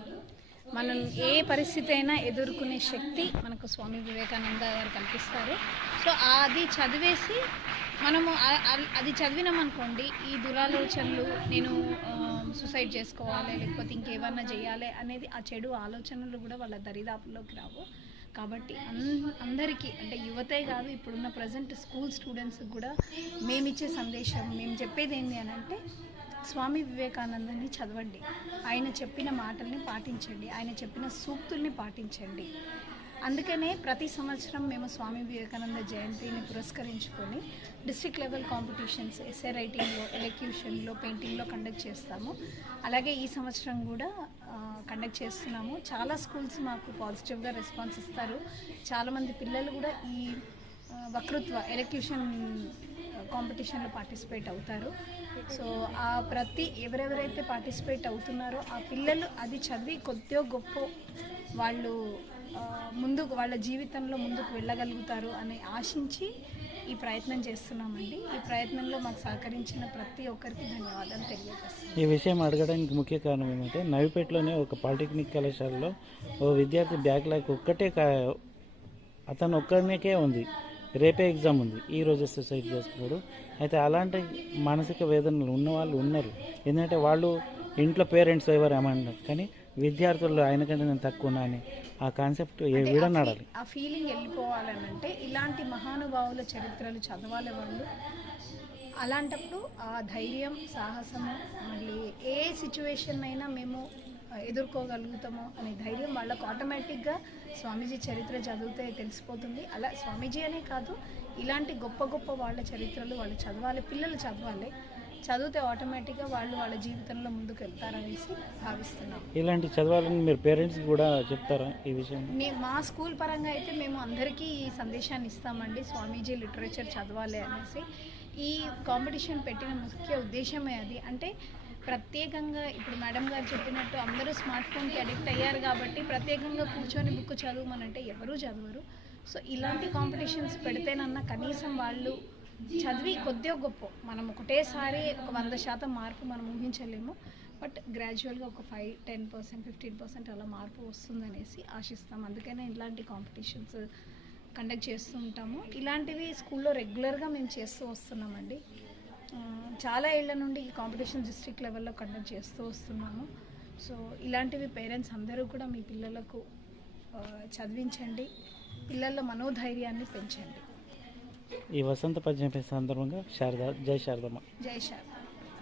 మనం ఏ పరిస్థితి అయినా ఎదుర్కొనే శక్తి మనకు స్వామి వివేకానంద గారు కల్పిస్తారు. సో అది చదివేసి మనము అది చదివినామనుకోండి, ఈ దురాలోచనలు, నేను సూసైడ్ చేసుకోవాలి లేకపోతే ఇంకేమన్నా చేయాలి అనేది ఆ చెడు ఆలోచనలు కూడా వాళ్ళ దరిదాపుల్లోకి రావు. కాబట్టి అందరికీ అంటే యువతే కాదు, ఇప్పుడున్న ప్రజెంట్ స్కూల్ స్టూడెంట్స్కి కూడా మేమిచ్చే సందేశం, మేము చెప్పేది ఏంటి అని అంటే స్వామి వివేకానందని చదవండి, ఆయన చెప్పిన మాటల్ని పాటించండి, ఆయన చెప్పిన సూక్తుల్ని పాటించండి. అందుకనే ప్రతి సంవత్సరం మేము స్వామి వివేకానంద జయంతిని పురస్కరించుకొని డిస్ట్రిక్ట్ లెవెల్ కాంపిటీషన్స్ ఎస్ఏ రైటింగ్లో, ఎలక్యూషన్లో, పెయింటింగ్లో కండక్ట్ చేస్తాము. అలాగే ఈ సంవత్సరం కూడా కండక్ట్ చేస్తున్నాము. చాలా స్కూల్స్ మాకు పాజిటివ్గా రెస్పాన్స్ ఇస్తారు. చాలామంది పిల్లలు కూడా ఈ వక్తృత్వ ఎలక్యూషన్ కాంపిటీషన్లో పార్టిసిపేట్ అవుతారు. సో ఆ ఎవరెవరైతే పార్టిసిపేట్ అవుతున్నారో ఆ పిల్లలు అది చదివి కొద్దిగా గొప్ప వాళ్ళు ముందుకు వాళ్ళ జీవితంలో ముందుకు వెళ్ళగలుగుతారు అని ఆశించి ఈ ప్రయత్నం చేస్తున్నామండి. ఈ ప్రయత్నంలో మాకు సహకరించిన ప్రతి ఒక్కరికి ధన్యవాదాలు తెలియజేస్తాను. ఈ విషయం అడగడానికి ముఖ్య కారణం ఏమంటే నవిపేటలోనే ఒక పాలిటెక్నిక్ కళాశాలలో ఓ విద్యార్థి బ్యాక్లాగ్ అతను ఒక్కరికే ఉంది, రేపే ఎగ్జామ్ ఉంది, ఈరోజు సూసైడ్ చేసుకున్నాడు. అయితే అలాంటి మానసిక వేదనలు ఉన్న వాళ్ళు ఉన్నారు. ఎందుకంటే వాళ్ళు ఇంట్లో పేరెంట్స్ ఎవరు ఏమన్నారు, కానీ విద్యార్థులు ఆయనకంటే నేను తక్కువ ఉన్నా అని ఆ కాన్సెప్ట్ విడనాడాలి. ఆ ఫీలింగ్ వెళ్ళిపోవాలనంటే ఇలాంటి మహానుభావుల చరిత్రలు చదవాలి వాళ్ళు. అలాంటప్పుడు ఆ ధైర్యం, సాహసము, మళ్ళీ ఏ సిచ్యువేషన్ అయినా మేము ఎదుర్కోగలుగుతామో అనే ధైర్యం వాళ్ళకు ఆటోమేటిక్గా స్వామీజీ చరిత్ర చదివితే తెలిసిపోతుంది. అలా స్వామీజీ అనే కాదు, ఇలాంటి గొప్ప గొప్ప వాళ్ళ చరిత్రలు వాళ్ళు చదవాలి, పిల్లలు చదవాలి. చదివితే ఆటోమేటిక్గా వాళ్ళ జీవితంలో ముందుకు వెళ్తారనేసి భావిస్తున్నాం. ఇలాంటి చదవాలని మీరు పేరెంట్స్కి కూడా చెప్తారా ఈ విషయం? మా స్కూల్ పరంగా అయితే మేము అందరికీ ఈ సందేశాన్ని ఇస్తామండి, స్వామీజీ లిటరేచర్ చదవాలి అనేసి. ఈ కాంపిటీషన్ పెట్టిన ముఖ్య ఉద్దేశమే అది. అంటే ప్రత్యేకంగా ఇప్పుడు మేడం గారు చెప్పినట్టు అందరూ స్మార్ట్ ఫోన్కి అడిక్ట్ అయ్యారు కాబట్టి ప్రత్యేకంగా కూర్చొని బుక్ చదవమనంటే ఎవరూ చదవరు. సో ఇలాంటి కాంపిటీషన్స్ పెడితేనన్నా కనీసం వాళ్ళు చదివి కొద్దిగా గొప్ప, మనం ఒకటేసారి ఒక 100% మార్పు మనం ఊహించలేము, బట్ గ్రాడ్యువల్గా ఒక 5-10%, 15% అలా మార్పు వస్తుందనేసి ఆశిస్తాం. అందుకనే ఇలాంటి కాంపిటీషన్స్ కండక్ట్ చేస్తూ ఉంటాము. ఇలాంటివి స్కూల్లో రెగ్యులర్గా మేము చేస్తూ వస్తున్నామండి. చాలా ఏళ్ల నుండి ఈ కాంపిటీషన్ డిస్ట్రిక్ట్ లెవెల్లో కండక్ట్ చేస్తూ వస్తున్నాము. సో ఇలాంటివి పేరెంట్స్ అందరూ కూడా మీ పిల్లలకు చదివించండి, పిల్లల మనోధైర్యాన్ని పెంచండి. ఈ వసంత పంచమి సందర్భంగా జై శారదమ్మ. జై శారద.